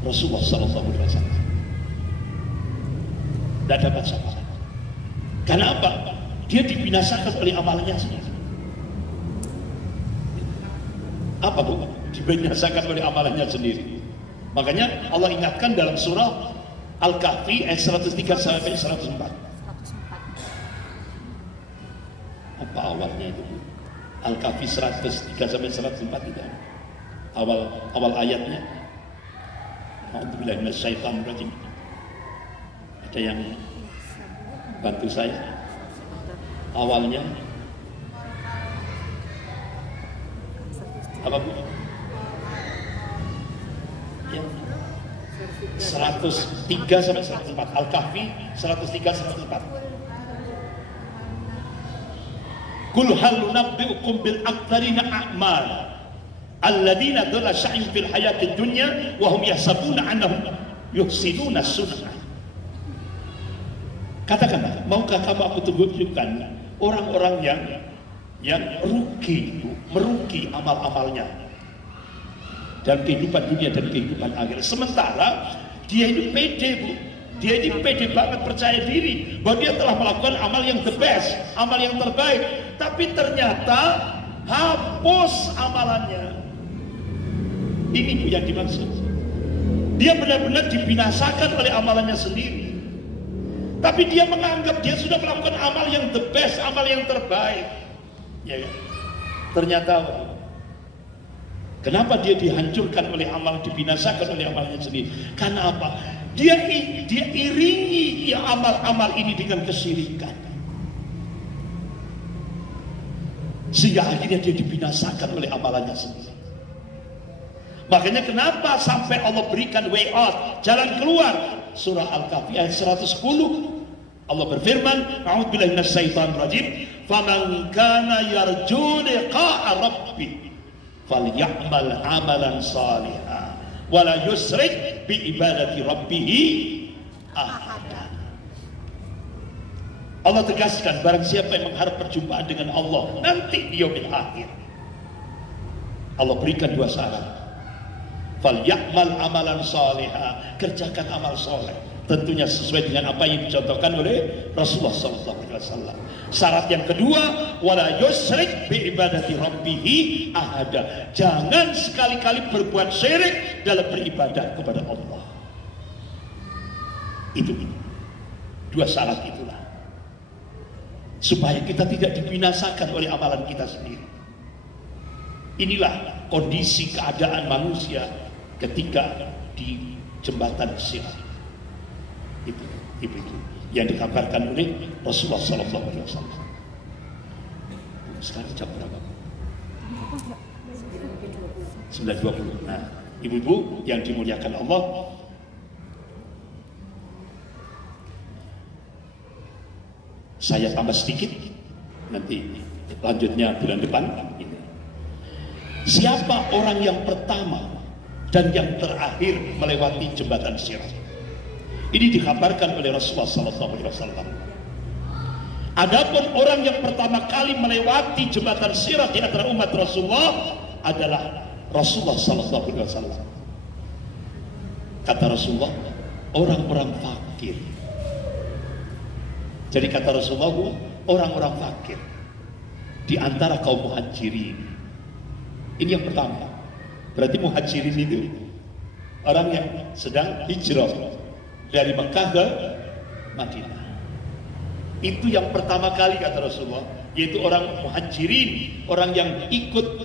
Rasulullah SAW. Tidak dapat syafaat. Karena apa? Dia dibinasakan oleh amalannya sendiri. Apa bu? Dibinasakan oleh amalannya sendiri. Makanya Allah ingatkan dalam surah Al-Kahfi ayat 103 sampai 104. Apa awalnya itu? Al-Kahfi 103 sampai 104 itu. Awal ayatnya. A'udzubillahi minasyaitonir rajim. Ada yang bantu saya? Awalnya apa bu? Ya. 103 sampai 104. Al-Kahfi 103 sampai 104. Qul hal nunabbi'ukum bil aktsarina a'mal alladziina dhalla sa'yuhum fil hayatid dunya wa hum yahsabuna annahum yuhsinuna sunnah. Katakanlah, maukah kamu aku tunjukkan orang-orang yang merugi amal-amalnya dan kehidupan dunia dan kehidupan akhirat. Sementara dia ini pede bu, dia ini pede banget, percaya diri bahwa dia telah melakukan amal yang the best, amal yang terbaik, tapi ternyata hapus amalannya. Ini bu yang dimaksud. Dia benar-benar dibinasakan oleh amalannya sendiri. Tapi dia menganggap dia sudah melakukan amal yang the best, amal yang terbaik. Ya kan? Ternyata kenapa dia dihancurkan oleh amal, dibinasakan oleh amalnya sendiri? Karena apa? Dia iringi amal-amal ini dengan kesyirikan. Sehingga akhirnya dia dibinasakan oleh amalannya sendiri. Makanya kenapa sampai Allah berikan way out, jalan keluar. Surah Al-Kahfi ayat 110 Allah berfirman, a'udzubillahi minasyaitonir rajim, faman kana yarju liqa'a rabbih falyamal amalan shalihan wa la yusrik bi ibadati rabbih ahada. Allah tegaskan, barang siapa yang mengharap perjumpaan dengan Allah nanti di yaumil akhir, Allah berikan dua syarat. Falyamal amalan shalihan, kerjakan amal soleh, tentunya sesuai dengan apa yang dicontohkan oleh Rasulullah SAW. Syarat yang kedua, wala yusyrik bi ibadati rabbih ahada, jangan sekali-kali berbuat syirik dalam beribadah kepada Allah. Itu dua syarat itulah, supaya kita tidak dibinasakan oleh amalan kita sendiri. Inilah kondisi keadaan manusia ketika di jembatan sirat. Itu yang dikabarkan oleh Rasulullah SAW. Sekarang jam berapa? 9.20. Nah, ibu-ibu yang dimuliakan Allah, saya tambah sedikit, nanti lanjutnya bulan depan. Siapa orang yang pertama dan yang terakhir melewati jembatan sirat? Ini dikabarkan oleh Rasulullah SAW. Adapun orang yang pertama kali melewati jembatan sirat di antara umat Rasulullah adalah Rasulullah SAW. Kata Rasulullah, orang-orang fakir. Jadi kata Rasulullah, orang-orang fakir di antara kaum muhajirin. Ini yang pertama. Berarti muhajirin itu orang yang sedang hijrah dari Mekah ke Madinah. Itu yang pertama kali kata Rasulullah, yaitu orang muhajirin, orang yang ikut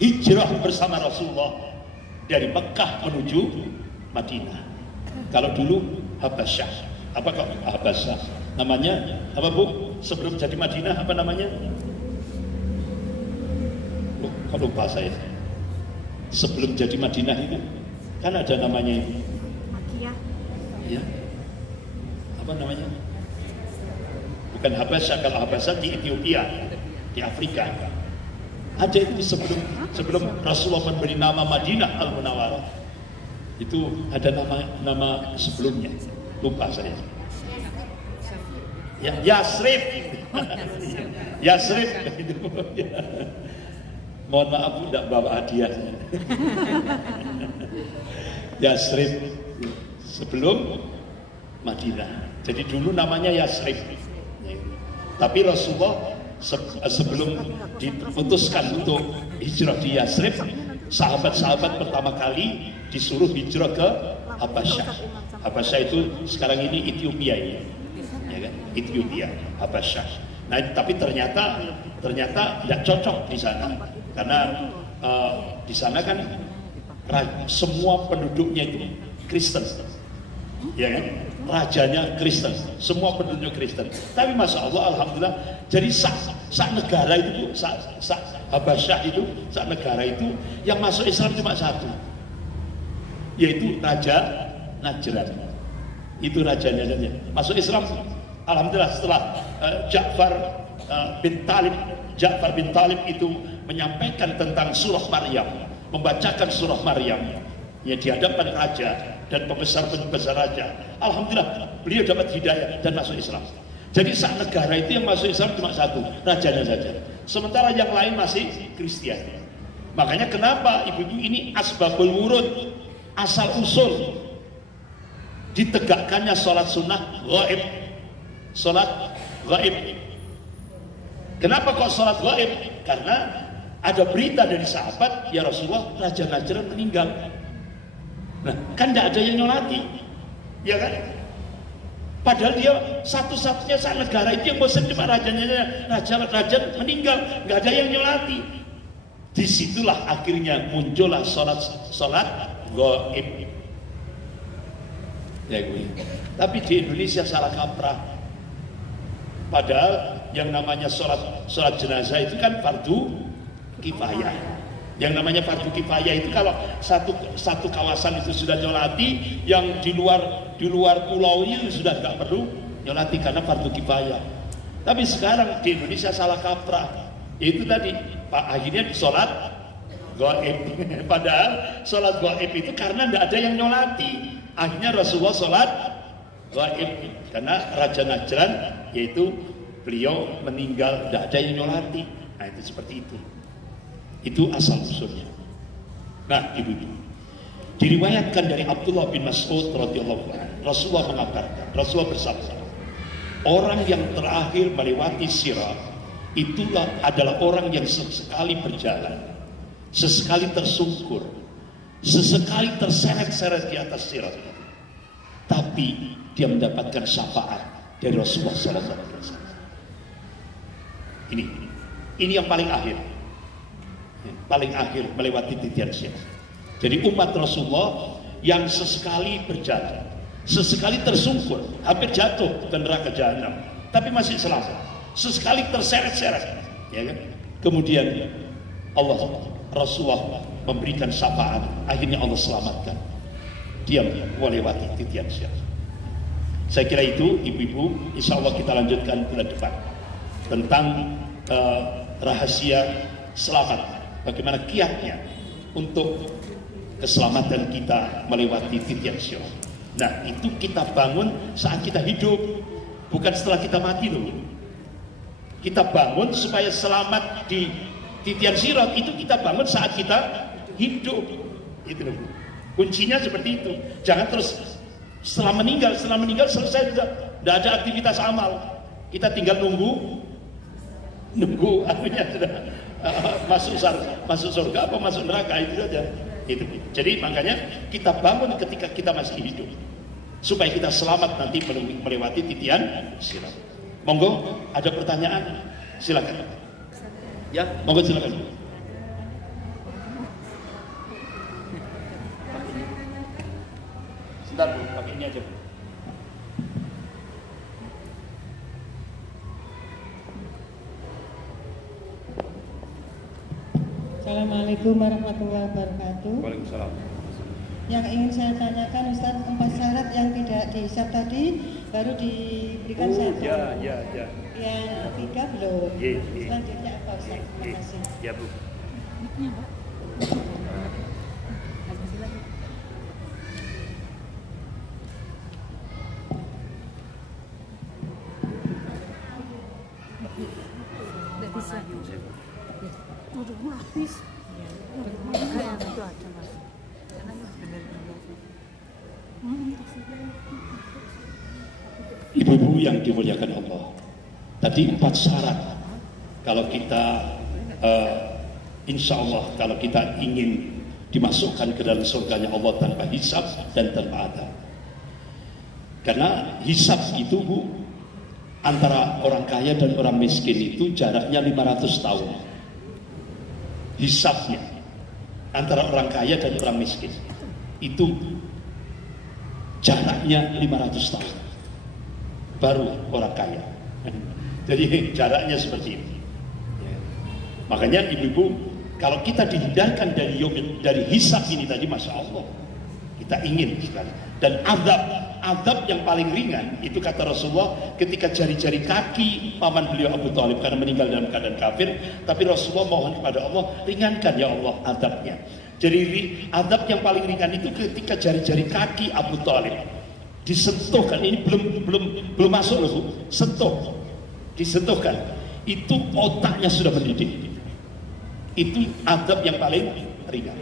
hijrah bersama Rasulullah dari Mekah menuju Madinah. Kalau dulu Habasyah. Apa kok Habasyah? Namanya apa Bu? Sebelum jadi Madinah apa namanya? Kok lupa saya. Sebelum jadi Madinah itu kan ada namanya itu. Makiyah. Ya. Apa namanya? Bukan Habasyah, kalau Habasyah di Ethiopia, di Afrika. Ada itu sebelum Rasulullah memberi nama Madinah Al-Munawwarah. Itu ada nama sebelumnya. Lupa saya. Ya, Yasrib. Yasrib. Mohon maaf tidak bawa hadiah. Yasrib sebelum Madinah. Jadi dulu namanya Yasrib. Tapi Rasulullah sebelum diputuskan untuk hijrah di Yasrib, sahabat-sahabat pertama kali disuruh hijrah ke Habasyah. Habasyah itu sekarang ini Ethiopia ini, ya kan? Ethiopia, Habasyah. Nah, tapi ternyata tidak cocok di sana, karena di sana kan semua penduduknya itu Kristen, ya kan? Rajanya Kristen, semua penduduknya Kristen. Tapi masya Allah, alhamdulillah, jadi sak negara itu, Habasyah itu, sak negara itu yang masuk Islam cuma satu, yaitu Raja Najran. Itu rajanya saja masuk Islam. Alhamdulillah setelah Ja'far bin Talib itu menyampaikan tentang surah Maryam, membacakan surah Maryam ya di hadapan raja dan pembesar raja. Alhamdulillah beliau dapat hidayah dan masuk Islam. Jadi sak negara itu yang masuk Islam cuma satu, rajanya saja. Sementara yang lain masih Kristen. Makanya kenapa ibu-ibu ini asbabul wurud, asal usul ditegakkannya sholat sunnah gaib, sholat gaib. Kenapa kok sholat gaib? Karena ada berita dari sahabat, ya Rasulullah, Raja Najran meninggal. Nah, kan tidak ada yang nyolati, ya kan? Padahal dia satu-satunya saat negara itu yang bosan cuma rajanya, raja meninggal, nggak ada yang nyolati. Disitulah akhirnya muncullah sholat gaib. Ya gue. Tapi di Indonesia salah kaprah. Padahal yang namanya sholat jenazah itu kan fardu kifayah. Yang namanya fardu kifayah itu kalau satu kawasan itu sudah nyolati, yang di luar pulau itu sudah nggak perlu nyolati karena fardu kifayah. Tapi sekarang di Indonesia salah kaprah. Itu tadi akhirnya sholat gaib. Padahal sholat gaib itu karena tidak ada yang nyolati. Akhirnya Rasulullah sholat gaib karena Raja Najran, yaitu beliau meninggal, tidak ada yang nyolati. Nah itu seperti itu. Itu asal usulnya. Nah ibu-ibu, diriwayatkan dari Abdullah bin Mas'ud radhiyallahu anhu, Rasulullah mengabarkan, Rasulullah bersabda, orang yang terakhir melewati sirat itulah adalah orang yang sesekali berjalan, sesekali tersungkur, sesekali terseret-seret di atas sirat, tapi dia mendapatkan syafaat dari Rasulullah SAW. Ini yang paling akhir melewati titian sirat. Jadi umat Rasulullah yang sesekali berjalan, sesekali tersungkur, hampir jatuh ke neraka jahanam, tapi masih selamat. Sesekali terseret-seret, ya kan? Kemudian Rasulullah memberikan syafaat, akhirnya Allah selamatkan. Dia melewati titian sirat. Saya kira itu, ibu-ibu, insya Allah kita lanjutkan bulan depan tentang rahasia selamat, bagaimana kiatnya untuk keselamatan kita melewati titian sirat. Nah, itu kita bangun saat kita hidup, bukan setelah kita mati loh. Kita bangun supaya selamat di titian sirat, itu kita bangun saat kita hidup. Itu loh. Kuncinya seperti itu. Jangan terus setelah meninggal selesai, tidak ada aktivitas amal. Kita tinggal nunggu artinya sudah masuk surga apa masuk neraka, itu saja. Itu. Jadi makanya kita bangun ketika kita masih hidup supaya kita selamat nanti melewati titian sirat. Monggo, ada pertanyaan? Silakan. Ya, monggo silakan. Sebentar Bu, pakai ini aja Bu. Assalamualaikum warahmatullahi wabarakatuh. Waalaikumsalam. Yang ingin saya tanyakan Ustaz, 4 syarat yang tidak dihisab tadi baru diberikan satu. Ya. Yang 3 belum. Iya. Selanjutnya apa Ustaz? Terima kasih. Ya Bu. Ibu-ibu yang dimuliakan Allah, tadi 4 syarat kalau kita insya Allah kalau kita ingin dimasukkan ke dalam surganya Allah tanpa hisab dan tanpa adab. Karena hisab itu Bu, antara orang kaya dan orang miskin itu jaraknya 500 tahun. Hisabnya antara orang kaya dan orang miskin itu jaraknya 500 tahun. Baru orang kaya. Jadi jaraknya seperti ini. Makanya ibu-ibu, kalau kita dihindarkan dari hisab ini tadi, masya Allah, kita ingin sekali. Dan adab yang paling ringan itu kata Rasulullah, ketika jari-jari kaki paman beliau Abu Thalib karena meninggal dalam keadaan kafir, tapi Rasulullah mohon kepada Allah, ringankan ya Allah adabnya. Jadi adab yang paling ringan itu ketika jari-jari kaki Abu Thalib disentuhkan, ini belum masuk loh Bu, sentuh, disentuhkan, itu otaknya sudah mendidih. Itu adab yang paling ringan.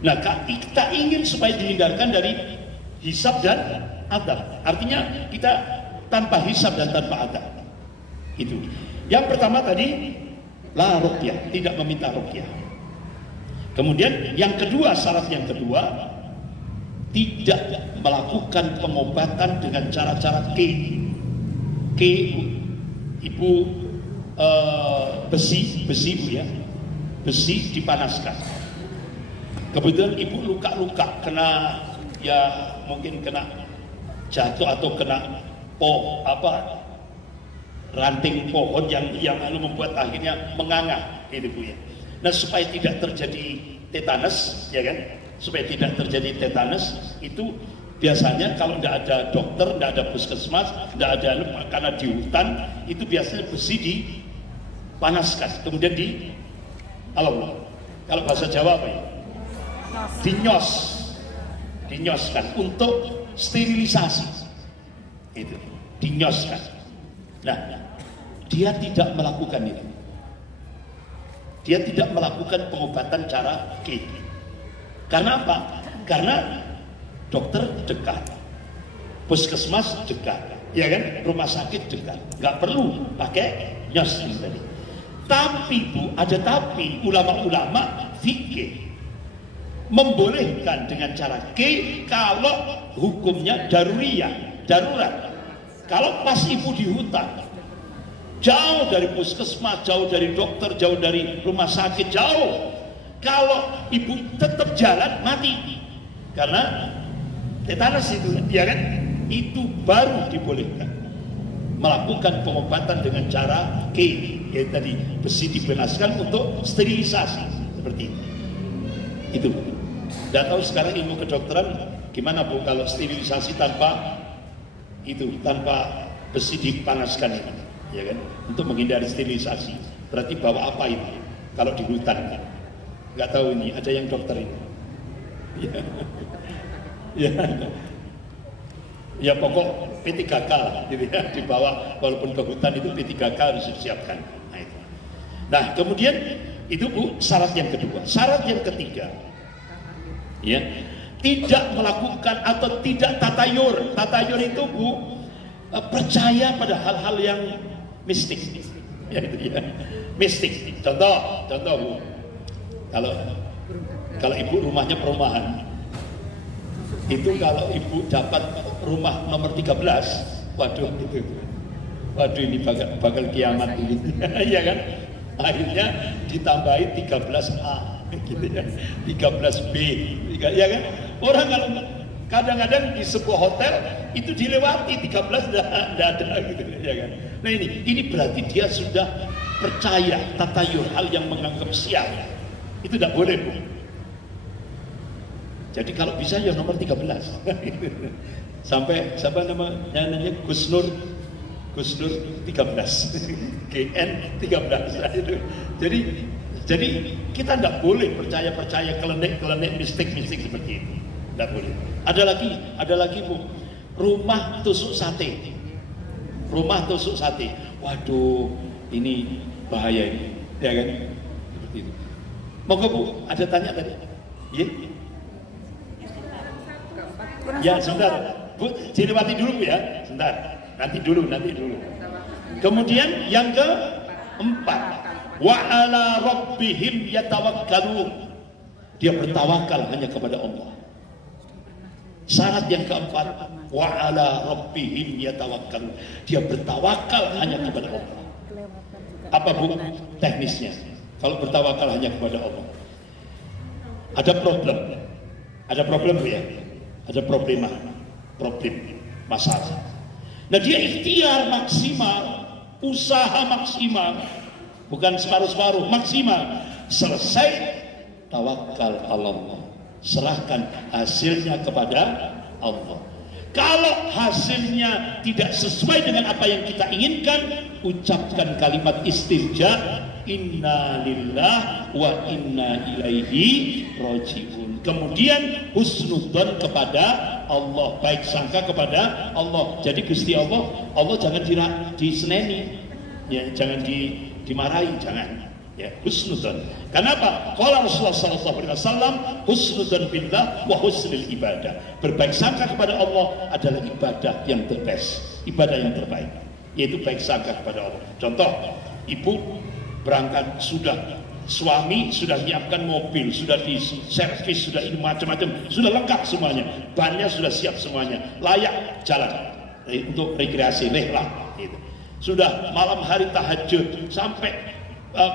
Nah, kita ingin supaya dihindarkan dari hisab dan adab. Artinya kita tanpa hisab dan tanpa adab. Itu. Yang pertama tadi, la ruqyah, tidak meminta ruqyah. Kemudian yang kedua, syarat yang kedua, tidak melakukan pengobatan dengan cara-cara ibu besi Bu ya, besi dipanaskan. Kebetulan ibu luka-luka, kena ya mungkin kena jatuh atau kena ranting pohon yang lalu membuat akhirnya menganga itu Bu ya. Nah, supaya tidak terjadi tetanus ya kan, supaya tidak terjadi tetanus itu biasanya kalau tidak ada dokter, tidak ada puskesmas, tidak ada karena di hutan itu biasanya besi dipanaskan, kemudian kalau bahasa Jawa apa ya? Dinyoskan untuk sterilisasi. Itu, dinyoskan. Nah, dia tidak melakukan itu. Dia tidak melakukan pengobatan cara Karena apa? Karena dokter dekat, puskesmas dekat, ya kan? Rumah sakit dekat, nggak perlu pakai nyos ini tadi. Tapi Bu, ada tapi, ulama-ulama fikih membolehkan dengan cara kalau hukumnya darurat. Kalau pas ibu di hutan, jauh dari puskesmas, jauh dari dokter, jauh dari rumah sakit, jauh. Kalau ibu tetap jalan, mati. Karena tetanus itu, ya kan? Itu baru dibolehkan melakukan pengobatan dengan cara yaitu tadi besi dipanaskan untuk sterilisasi seperti itu. Itu. Tidak tahu sekarang ilmu kedokteran gimana Bu kalau sterilisasi tanpa besi dipanaskan ini, ya kan? Untuk menghindari sterilisasi. Berarti bawa apa ini? Kalau di hutan, nggak tahu ini. Ada yang dokter ini. Ya pokok P3K lah, gitu ya, dibawa walaupun ke hutan itu P3K harus disiapkan. Nah kemudian itu Bu syarat yang kedua. Syarat yang ketiga, ya, tidak melakukan atau tidak tatayur. Tatayur itu Bu percaya pada hal-hal yang mistik, ya itu ya, mistik. Contoh Bu, kalau ibu rumahnya perumahan, itu kalau ibu dapat rumah nomor 13, waduh ini bakal kiamat ini. Ya kan, akhirnya ditambahin 13A gitu ya, 13B, ya kan. Orang kalau Kadang-kadang di sebuah hotel itu dilewati 13 tidak ada gitu ya kan. Nah ini berarti dia sudah percaya tatayur, hal yang menganggap sial. Itu tidak boleh, Bu. Jadi kalau bisa ya nomor 13. Sampai siapa namanya Gus Nur 13. GN 13. Jadi kita tidak boleh percaya kelenek mistik seperti ini. Tidak boleh. Ada lagi Bu, rumah tusuk sate. Waduh, ini bahaya ini, ya kan? Seperti itu. Moga Bu, ada tanya tadi? Iya? Ya, sebentar. Bu, dilewati dulu Bu ya. Sebentar. Nanti dulu. Kemudian yang keempat, wa ala rabbihim yatawakkalun. Dia bertawakal hanya kepada Allah. Syarat yang keempat, wa ala rabbihim yatawakkalun. Dia bertawakal hanya kepada Allah. Apa Bu teknisnya? Kalau bertawakal hanya kepada Allah, ada problem Bu ya, ada problem masalah. Nah dia ikhtiar maksimal, usaha maksimal, bukan separuh-separuh, maksimal. Selesai, tawakal Allah, serahkan hasilnya kepada Allah. Kalau hasilnya tidak sesuai dengan apa yang kita inginkan, ucapkan kalimat istirja, inna lillah wa inna ilaihi rajiun. Kemudian husnudzon kepada Allah, baik sangka kepada Allah. Jadi Gusti Allah jangan diseneni, ya, jangan dimarahi, jangan. Ya, husnudzon. Kenapa? Qala Rasulullah sallallahu alaihi wasallam, husnudzon billah wa husnul ibadah. Berbaik sangka kepada Allah adalah ibadah yang terbaik, yaitu baik sangka kepada Allah. Contoh, ibu berangkat, suami sudah menyiapkan mobil, sudah diservis, sudah ini macam-macam, sudah lengkap semuanya, bannya sudah siap semuanya, layak jalan untuk rekreasi, rehlah gitu. Sudah malam hari tahajud sampai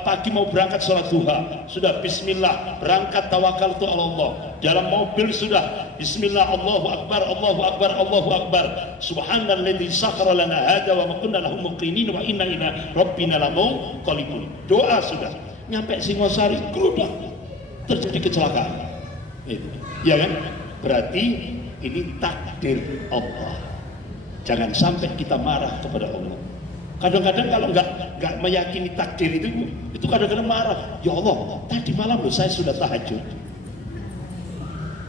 pagi mau berangkat sholat duha, sudah bismillah, berangkat tawakal tu Allah. Dalam mobil sudah bismillah, Allahu akbar, Allahu akbar, Allahu akbar. Subhanalladzi sakhkhara lana hadza wa ma kunna lahu muqrinin wa inna ila rabbina lamunqalibun. Doa sudah nyampe Singosari, geludak terjadi kecelakaan. Itu. Ya kan? Berarti ini takdir Allah. Jangan sampai kita marah kepada Allah. Kadang-kadang kalau nggak meyakini takdir itu kadang-kadang marah. Ya Allah, tadi malam loh saya sudah tahajud,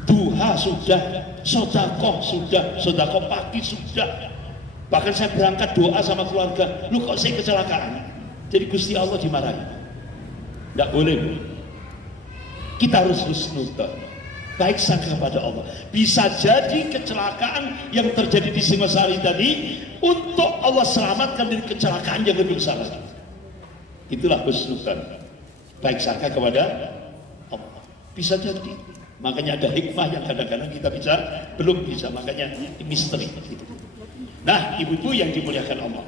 duha sudah, sodakoh pagi sudah, bahkan saya berangkat doa sama keluarga. Lu kok saya kecelakaan? Jadi Gusti Allah dimarahi. Nggak boleh Bu. Kita harus husnudzon, baik sangka kepada Allah. Bisa jadi kecelakaan yang terjadi di Singosari tadi untuk Allah selamatkan dari kecelakaan yang lebih besar. Itulah husnudzon, baik sangka kepada Allah. Bisa jadi. Makanya ada hikmah yang kadang-kadang kita belum bisa. Makanya misteri. Nah, ibu-ibu yang dimuliakan Allah.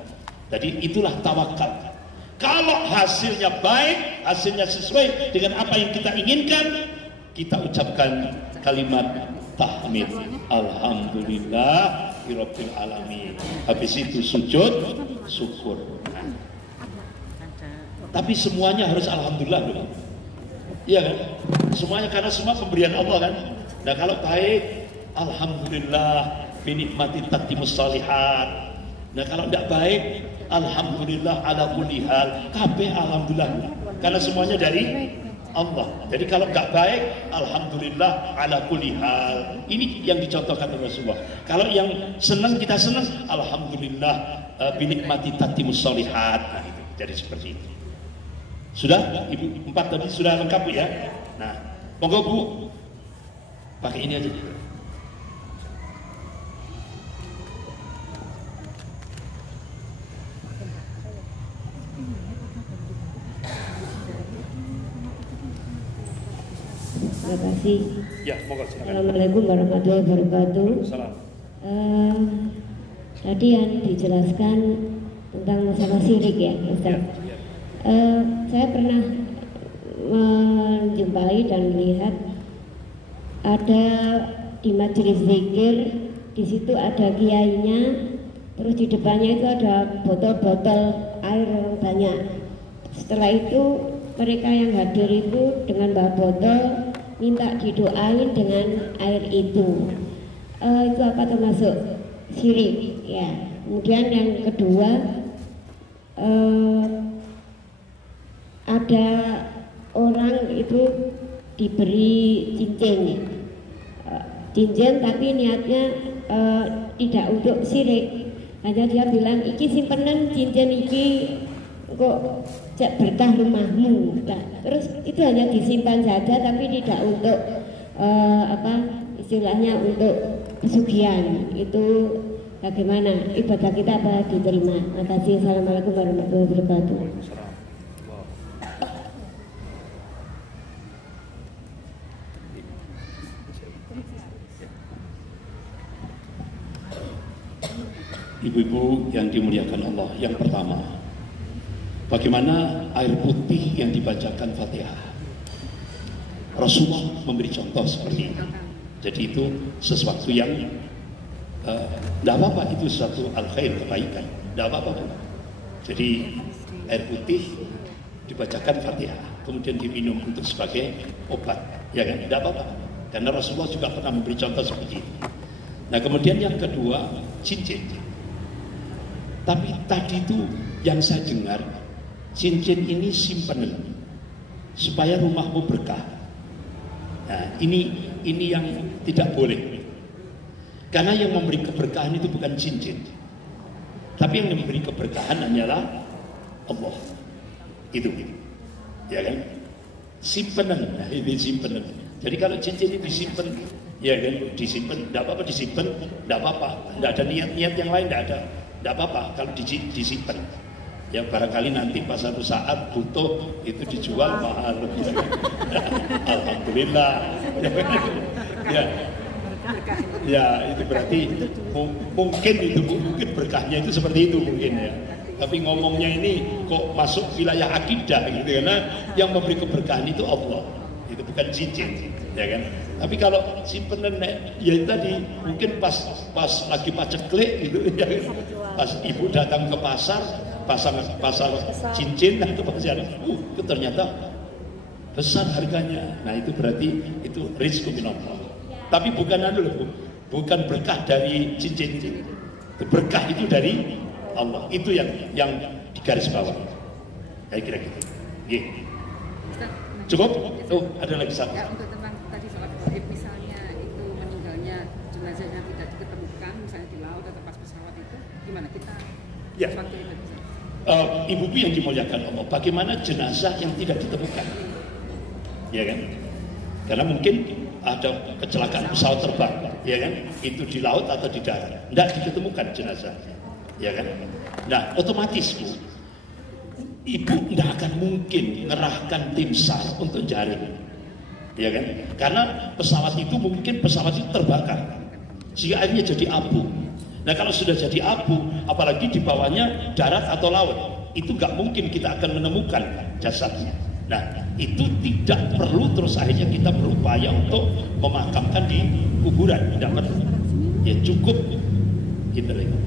Jadi itulah tawakal. Kalau hasilnya baik, hasilnya sesuai dengan apa yang kita inginkan, kita ucapkan kalimat tahmid, alhamdulillah rabbil alamin. Habis itu sujud syukur. Tapi semuanya harus alhamdulillah dulu. Iya kan? Semuanya karena semua pemberian Allah kan. Nah kalau baik, alhamdulillah binikmati tatimus shalihat. Nah kalau tidak baik, alhamdulillah ala kulli hal. Kabeh alhamdulillah. Karena semuanya dari Allah. Jadi kalau nggak baik, alhamdulillah ala kulli hal. Ini yang dicontohkan oleh Rasulullah. Kalau yang senang, kita senang, alhamdulillah binikmati tatimus shalihat. Nah, itu. Jadi seperti itu. Sudah, Ibu 4 tadi sudah lengkap Bu ya. Nah, monggo Bu, pakai ini aja. Terima kasih. Ya, monggo silakan. Assalamualaikum warahmatullahi wabarakatuh. Tadi yang dijelaskan tentang masalah syirik ya, Ustaz. Ya. Saya pernah menjumpai dan melihat ada di majelis zikir, di situ ada kiainya, terus di depannya itu ada botol-botol air yang banyak. Setelah itu mereka yang hadir itu dengan bawa botol minta didoain dengan air itu. Itu apa termasuk syirik ya. Kemudian yang kedua, ada orang itu diberi cincin tapi niatnya tidak untuk syirik, hanya dia bilang iki simpenan cincin iki kok cek berkah rumahmu. Nah, terus itu hanya disimpan saja tapi tidak untuk istilahnya untuk pesugihan. Itu bagaimana ibadah kita apa diterima? Terima kasih. Assalamualaikum warahmatullahi wabarakatuh. Ibu-ibu yang dimuliakan Allah, yang pertama, bagaimana air putih yang dibacakan Fatihah? Rasulullah memberi contoh seperti itu. Jadi itu sesuatu yang tidak apa-apa, itu suatu al-khair, kebaikan, tidak apa-apa. Jadi air putih dibacakan Fatihah, kemudian diminum untuk sebagai obat, ya kan? Tidak apa-apa, karena Rasulullah juga pernah memberi contoh seperti itu. Nah, kemudian yang kedua, cincin. Tapi tadi itu yang saya dengar, cincin ini simpanan supaya rumahmu berkah. Nah, ini yang tidak boleh. Karena yang memberi keberkahan itu bukan cincin, tapi yang memberi keberkahan hanyalah Allah. Itu, ya kan? Simpanan, nah ini simpanan. Jadi kalau cincin ini disimpan, ya kan? Disimpan, tidak apa-apa disimpan, tidak apa-apa. Tidak ada niat-niat yang lain, tidak ada. Tidak apa-apa kalau disimpan. Ya barangkali nanti pas satu saat butuh itu dijual mahal. Alhamdulillah. Ya itu berarti mungkin berkahnya itu seperti itu mungkin ya. Tapi ngomongnya ini kok masuk wilayah akidah gitu, karena yang memberi keberkahan itu Allah. Itu bukan cincin, ya kan? Tapi kalau simpenan ya tadi mungkin pas lagi paceklik gitu, ya kan? Pas ibu datang ke pasar cincin dan kepastian, itu ternyata besar harganya. Nah itu berarti itu rizqu minallah. Tapi bukan bukan berkah dari cincin itu. Berkah itu dari Allah. Itu yang digaris bawah. Kayak kira gitu. Gitu. Cukup? Oh, ada lagi satu. Ya, untuk tentang tadi soal gaib, misalnya itu meninggalnya jenazahnya tidak diketemukan, misalnya di laut atau pas pesawat itu, gimana kita? Ya. Ibu-ibu yang dimuliakan Allah, bagaimana jenazah yang tidak ditemukan? Ya kan? Karena mungkin ada kecelakaan pesawat terbang, ya kan? Itu di laut atau di darat, tidak diketemukan jenazahnya, ya kan? Nah, otomatis Bu, ibu tidak akan mungkin ngerahkan tim SAR untuk cari, ya kan? Karena pesawat itu mungkin pesawat itu terbakar, sehingga akhirnya jadi abu. Nah kalau sudah jadi abu, apalagi di bawahnya darat atau laut, itu nggak mungkin kita akan menemukan jasadnya. Nah itu tidak perlu terus akhirnya kita berupaya untuk memakamkan di kuburan, tidak perlu. Ya cukup kita lihat.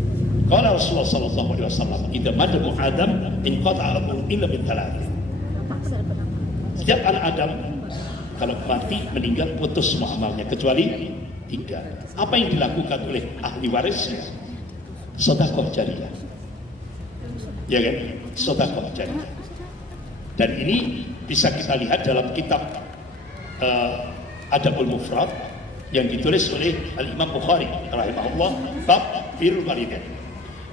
Kalau Rasulullah SAW, "Idza mata Adam inqata'a amruhu illa min thalath." Setiap anak Adam kalau mati meninggal putus semua amalnya kecuali 3. Apa yang dilakukan oleh ahli warisnya? Sedekah jariyah. Ya kan? Sedekah jariyah. Dan ini bisa kita lihat dalam kitab Adabul Mufrad yang ditulis oleh Al-Imam Bukhari rahimahullah, bab birrul walidain.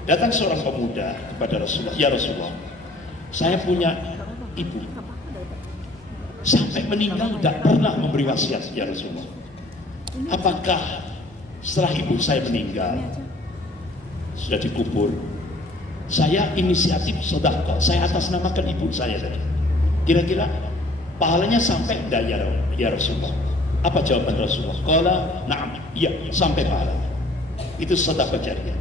Datang seorang pemuda kepada Rasulullah, "Ya Rasulullah, saya punya ibu. Sampai meninggal tidak pernah memberi wasiat, ya Rasulullah. Apakah setelah ibu saya meninggal, sudah dikubur, saya inisiatif sedekah, saya atasnamakan ibu saya tadi. Kira-kira pahalanya sampai tidak ya Rasulullah?" Apa jawaban Rasulullah? Qala na'am, iya sampai pahalanya. Itu sedekah jariyah.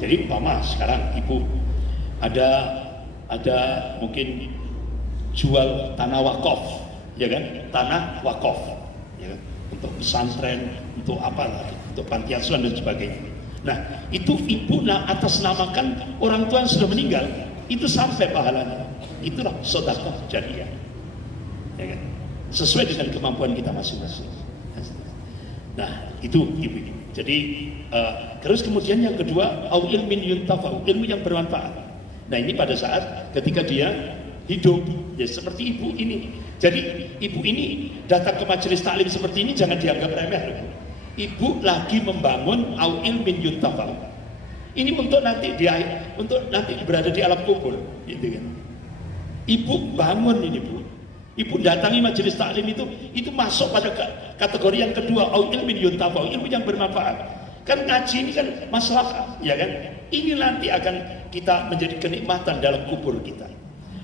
Jadi umpama sekarang ibu ada mungkin jual tanah wakaf, ya kan? Tanah wakaf, ya kan? untuk pesantren, untuk apa lagi, untuk panti asuhan dan sebagainya. Nah, itu ibu atas namakan orang tua yang sudah meninggal, itu sampai pahalanya. Itulah sedekah jariyah, ya kan? Sesuai dengan kemampuan kita masing-masing. Nah, itu ibu. Jadi terus kemudian yang kedua, au ilmin yuntafa'u, ilmu yang bermanfaat. Nah, ini pada saat ketika dia hidup, ya seperti ibu ini. Jadi ibu ini datang ke majelis taklim seperti ini jangan dianggap remeh. Ibu lagi membangun au ilmin yuntafa'u. Ini untuk nanti berada di alam kubur, gitu kan. Ibu bangun ini, Bu. Ibu datangi majelis taklim itu masuk pada kategori yang kedua, au ilmin yuntafa'u, ilmu yang bermanfaat. Kan ngaji ini kan masalah, ya kan? Ini nanti akan kita menjadi kenikmatan dalam kubur kita.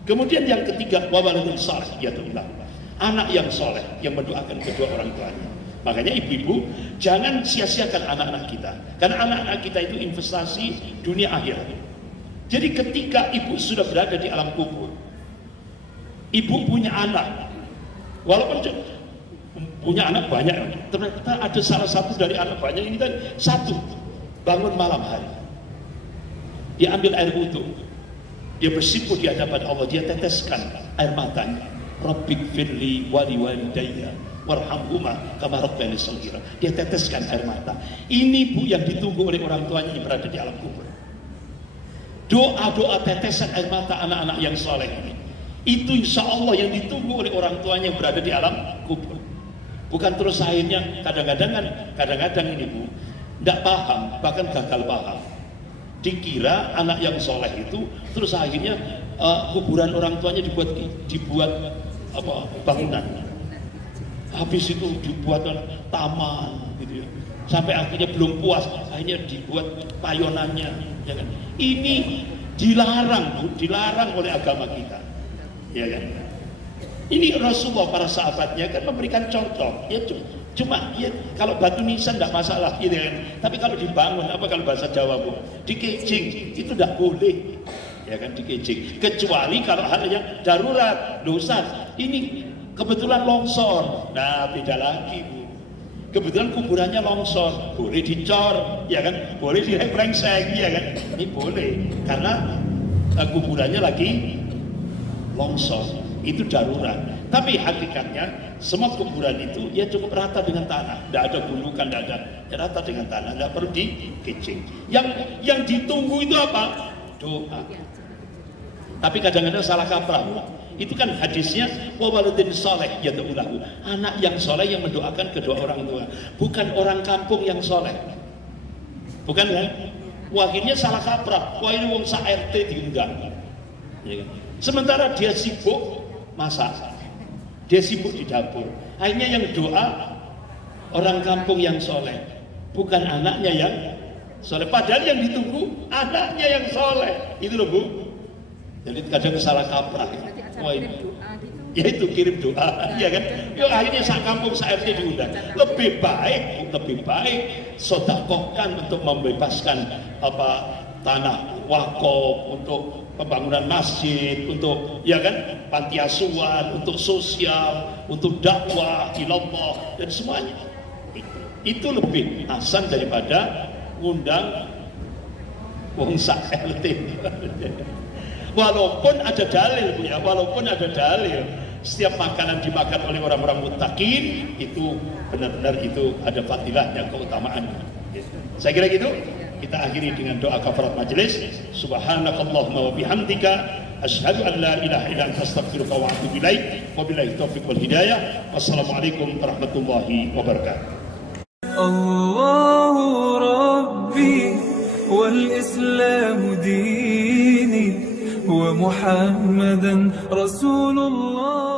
Kemudian yang ketiga, wa waladun salih yad'ulah. Anak yang soleh yang mendoakan kedua orang tuanya. Makanya ibu-ibu jangan sia-siakan anak-anak kita, karena anak-anak kita itu investasi dunia akhirat. Jadi ketika ibu sudah berada di alam kubur, ibu punya anak, walaupun punya anak banyak, ternyata ada salah satu dari anak banyak ini kan satu bangun malam hari, dia ambil air wudu, dia bersimpuh di hadapan Allah, dia teteskan air matanya, Rabbik firli wali walidayya warhamhuma kama rabbayani shaghira. Dia teteskan air mata. Ini Bu yang ditunggu oleh orang tuanya yang berada di alam kubur. Doa-doa tetesan air mata anak-anak yang soleh ini, itu insya Allah yang ditunggu oleh orang tuanya yang berada di alam kubur. Bukan terus akhirnya kadang-kadang ini Bu tidak paham, bahkan gagal paham. Dikira anak yang soleh itu terus akhirnya kuburan orang tuanya dibuat apa bangunan. Habis itu dibuat taman gitu ya. Sampai akhirnya belum puas, akhirnya dibuat payonannya, ya kan? Ini dilarang, Bu, dilarang oleh agama kita. Ya kan? Ini Rasulullah para sahabatnya kan memberikan contoh. Ya cuma ya kalau batu nisan tidak masalah gitu kan. Tapi kalau dibangun, apa kalau bahasa Jawa, Bu, dikejing, itu tidak boleh. Ya kan, dikejing. Kecuali kalau hal yang darurat, dosa. Ini kebetulan longsor. Nah, beda lagi, Bu. Kebetulan kuburannya longsor, boleh dicor, ya kan? Boleh direngsek, ya kan? Ini boleh karena kuburannya lagi longsor, itu darurat. Tapi hakikatnya semua kuburan itu ya cukup rata dengan tanah, tidak ada gundukan, tidak ada, ya rata dengan tanah, tidak perlu dikecing. Yang ditunggu itu apa? Doa. Tapi kadang-kadang salah kaprah. Itu kan hadisnya wa waladun saleh yad'ulahu. Anak yang soleh yang mendoakan kedua orang tua, bukan orang kampung yang soleh. Bukan kan? Akhirnya salah kaprah. Wah, ini wong sa RT diundang. Ya kan? Sementara dia sibuk masak, dia sibuk di dapur. Akhirnya yang doa orang kampung yang soleh, bukan anaknya yang soleh. Padahal yang ditunggu anaknya yang soleh. Itu loh, Bu. Jadi kadang salah kaprah. Wah, ya itu kirim doa, ya kan? Yuk akhirnya sak kampung sak RT diundang. Lebih baik sedekahkan untuk membebaskan apa tanah wakaf, untuk pembangunan masjid, untuk ya kan panti asuhan, untuk sosial, untuk dakwah ilallah dan semuanya. Itu lebih hasan daripada undang wong sak RT. Walaupun ada dalil, Bu, ya, walaupun ada dalil, setiap makanan dimakan oleh orang-orang muttaqin itu benar-benar itu ada fadilahnya, keutamaannya. Saya kira gitu. Kita akhiri dengan doa kafarat majelis. Subhanakallahumma wa bihamdika asyhadu an la ilaha illa anta astaghfiruka wa atubu ilaik. Wabillahi taufiq wal hidayah. Wassalamualaikum warahmatullahi wabarakatuh. Allahu Rabbi wal Islam dini wa Muhammadan Rasulullah.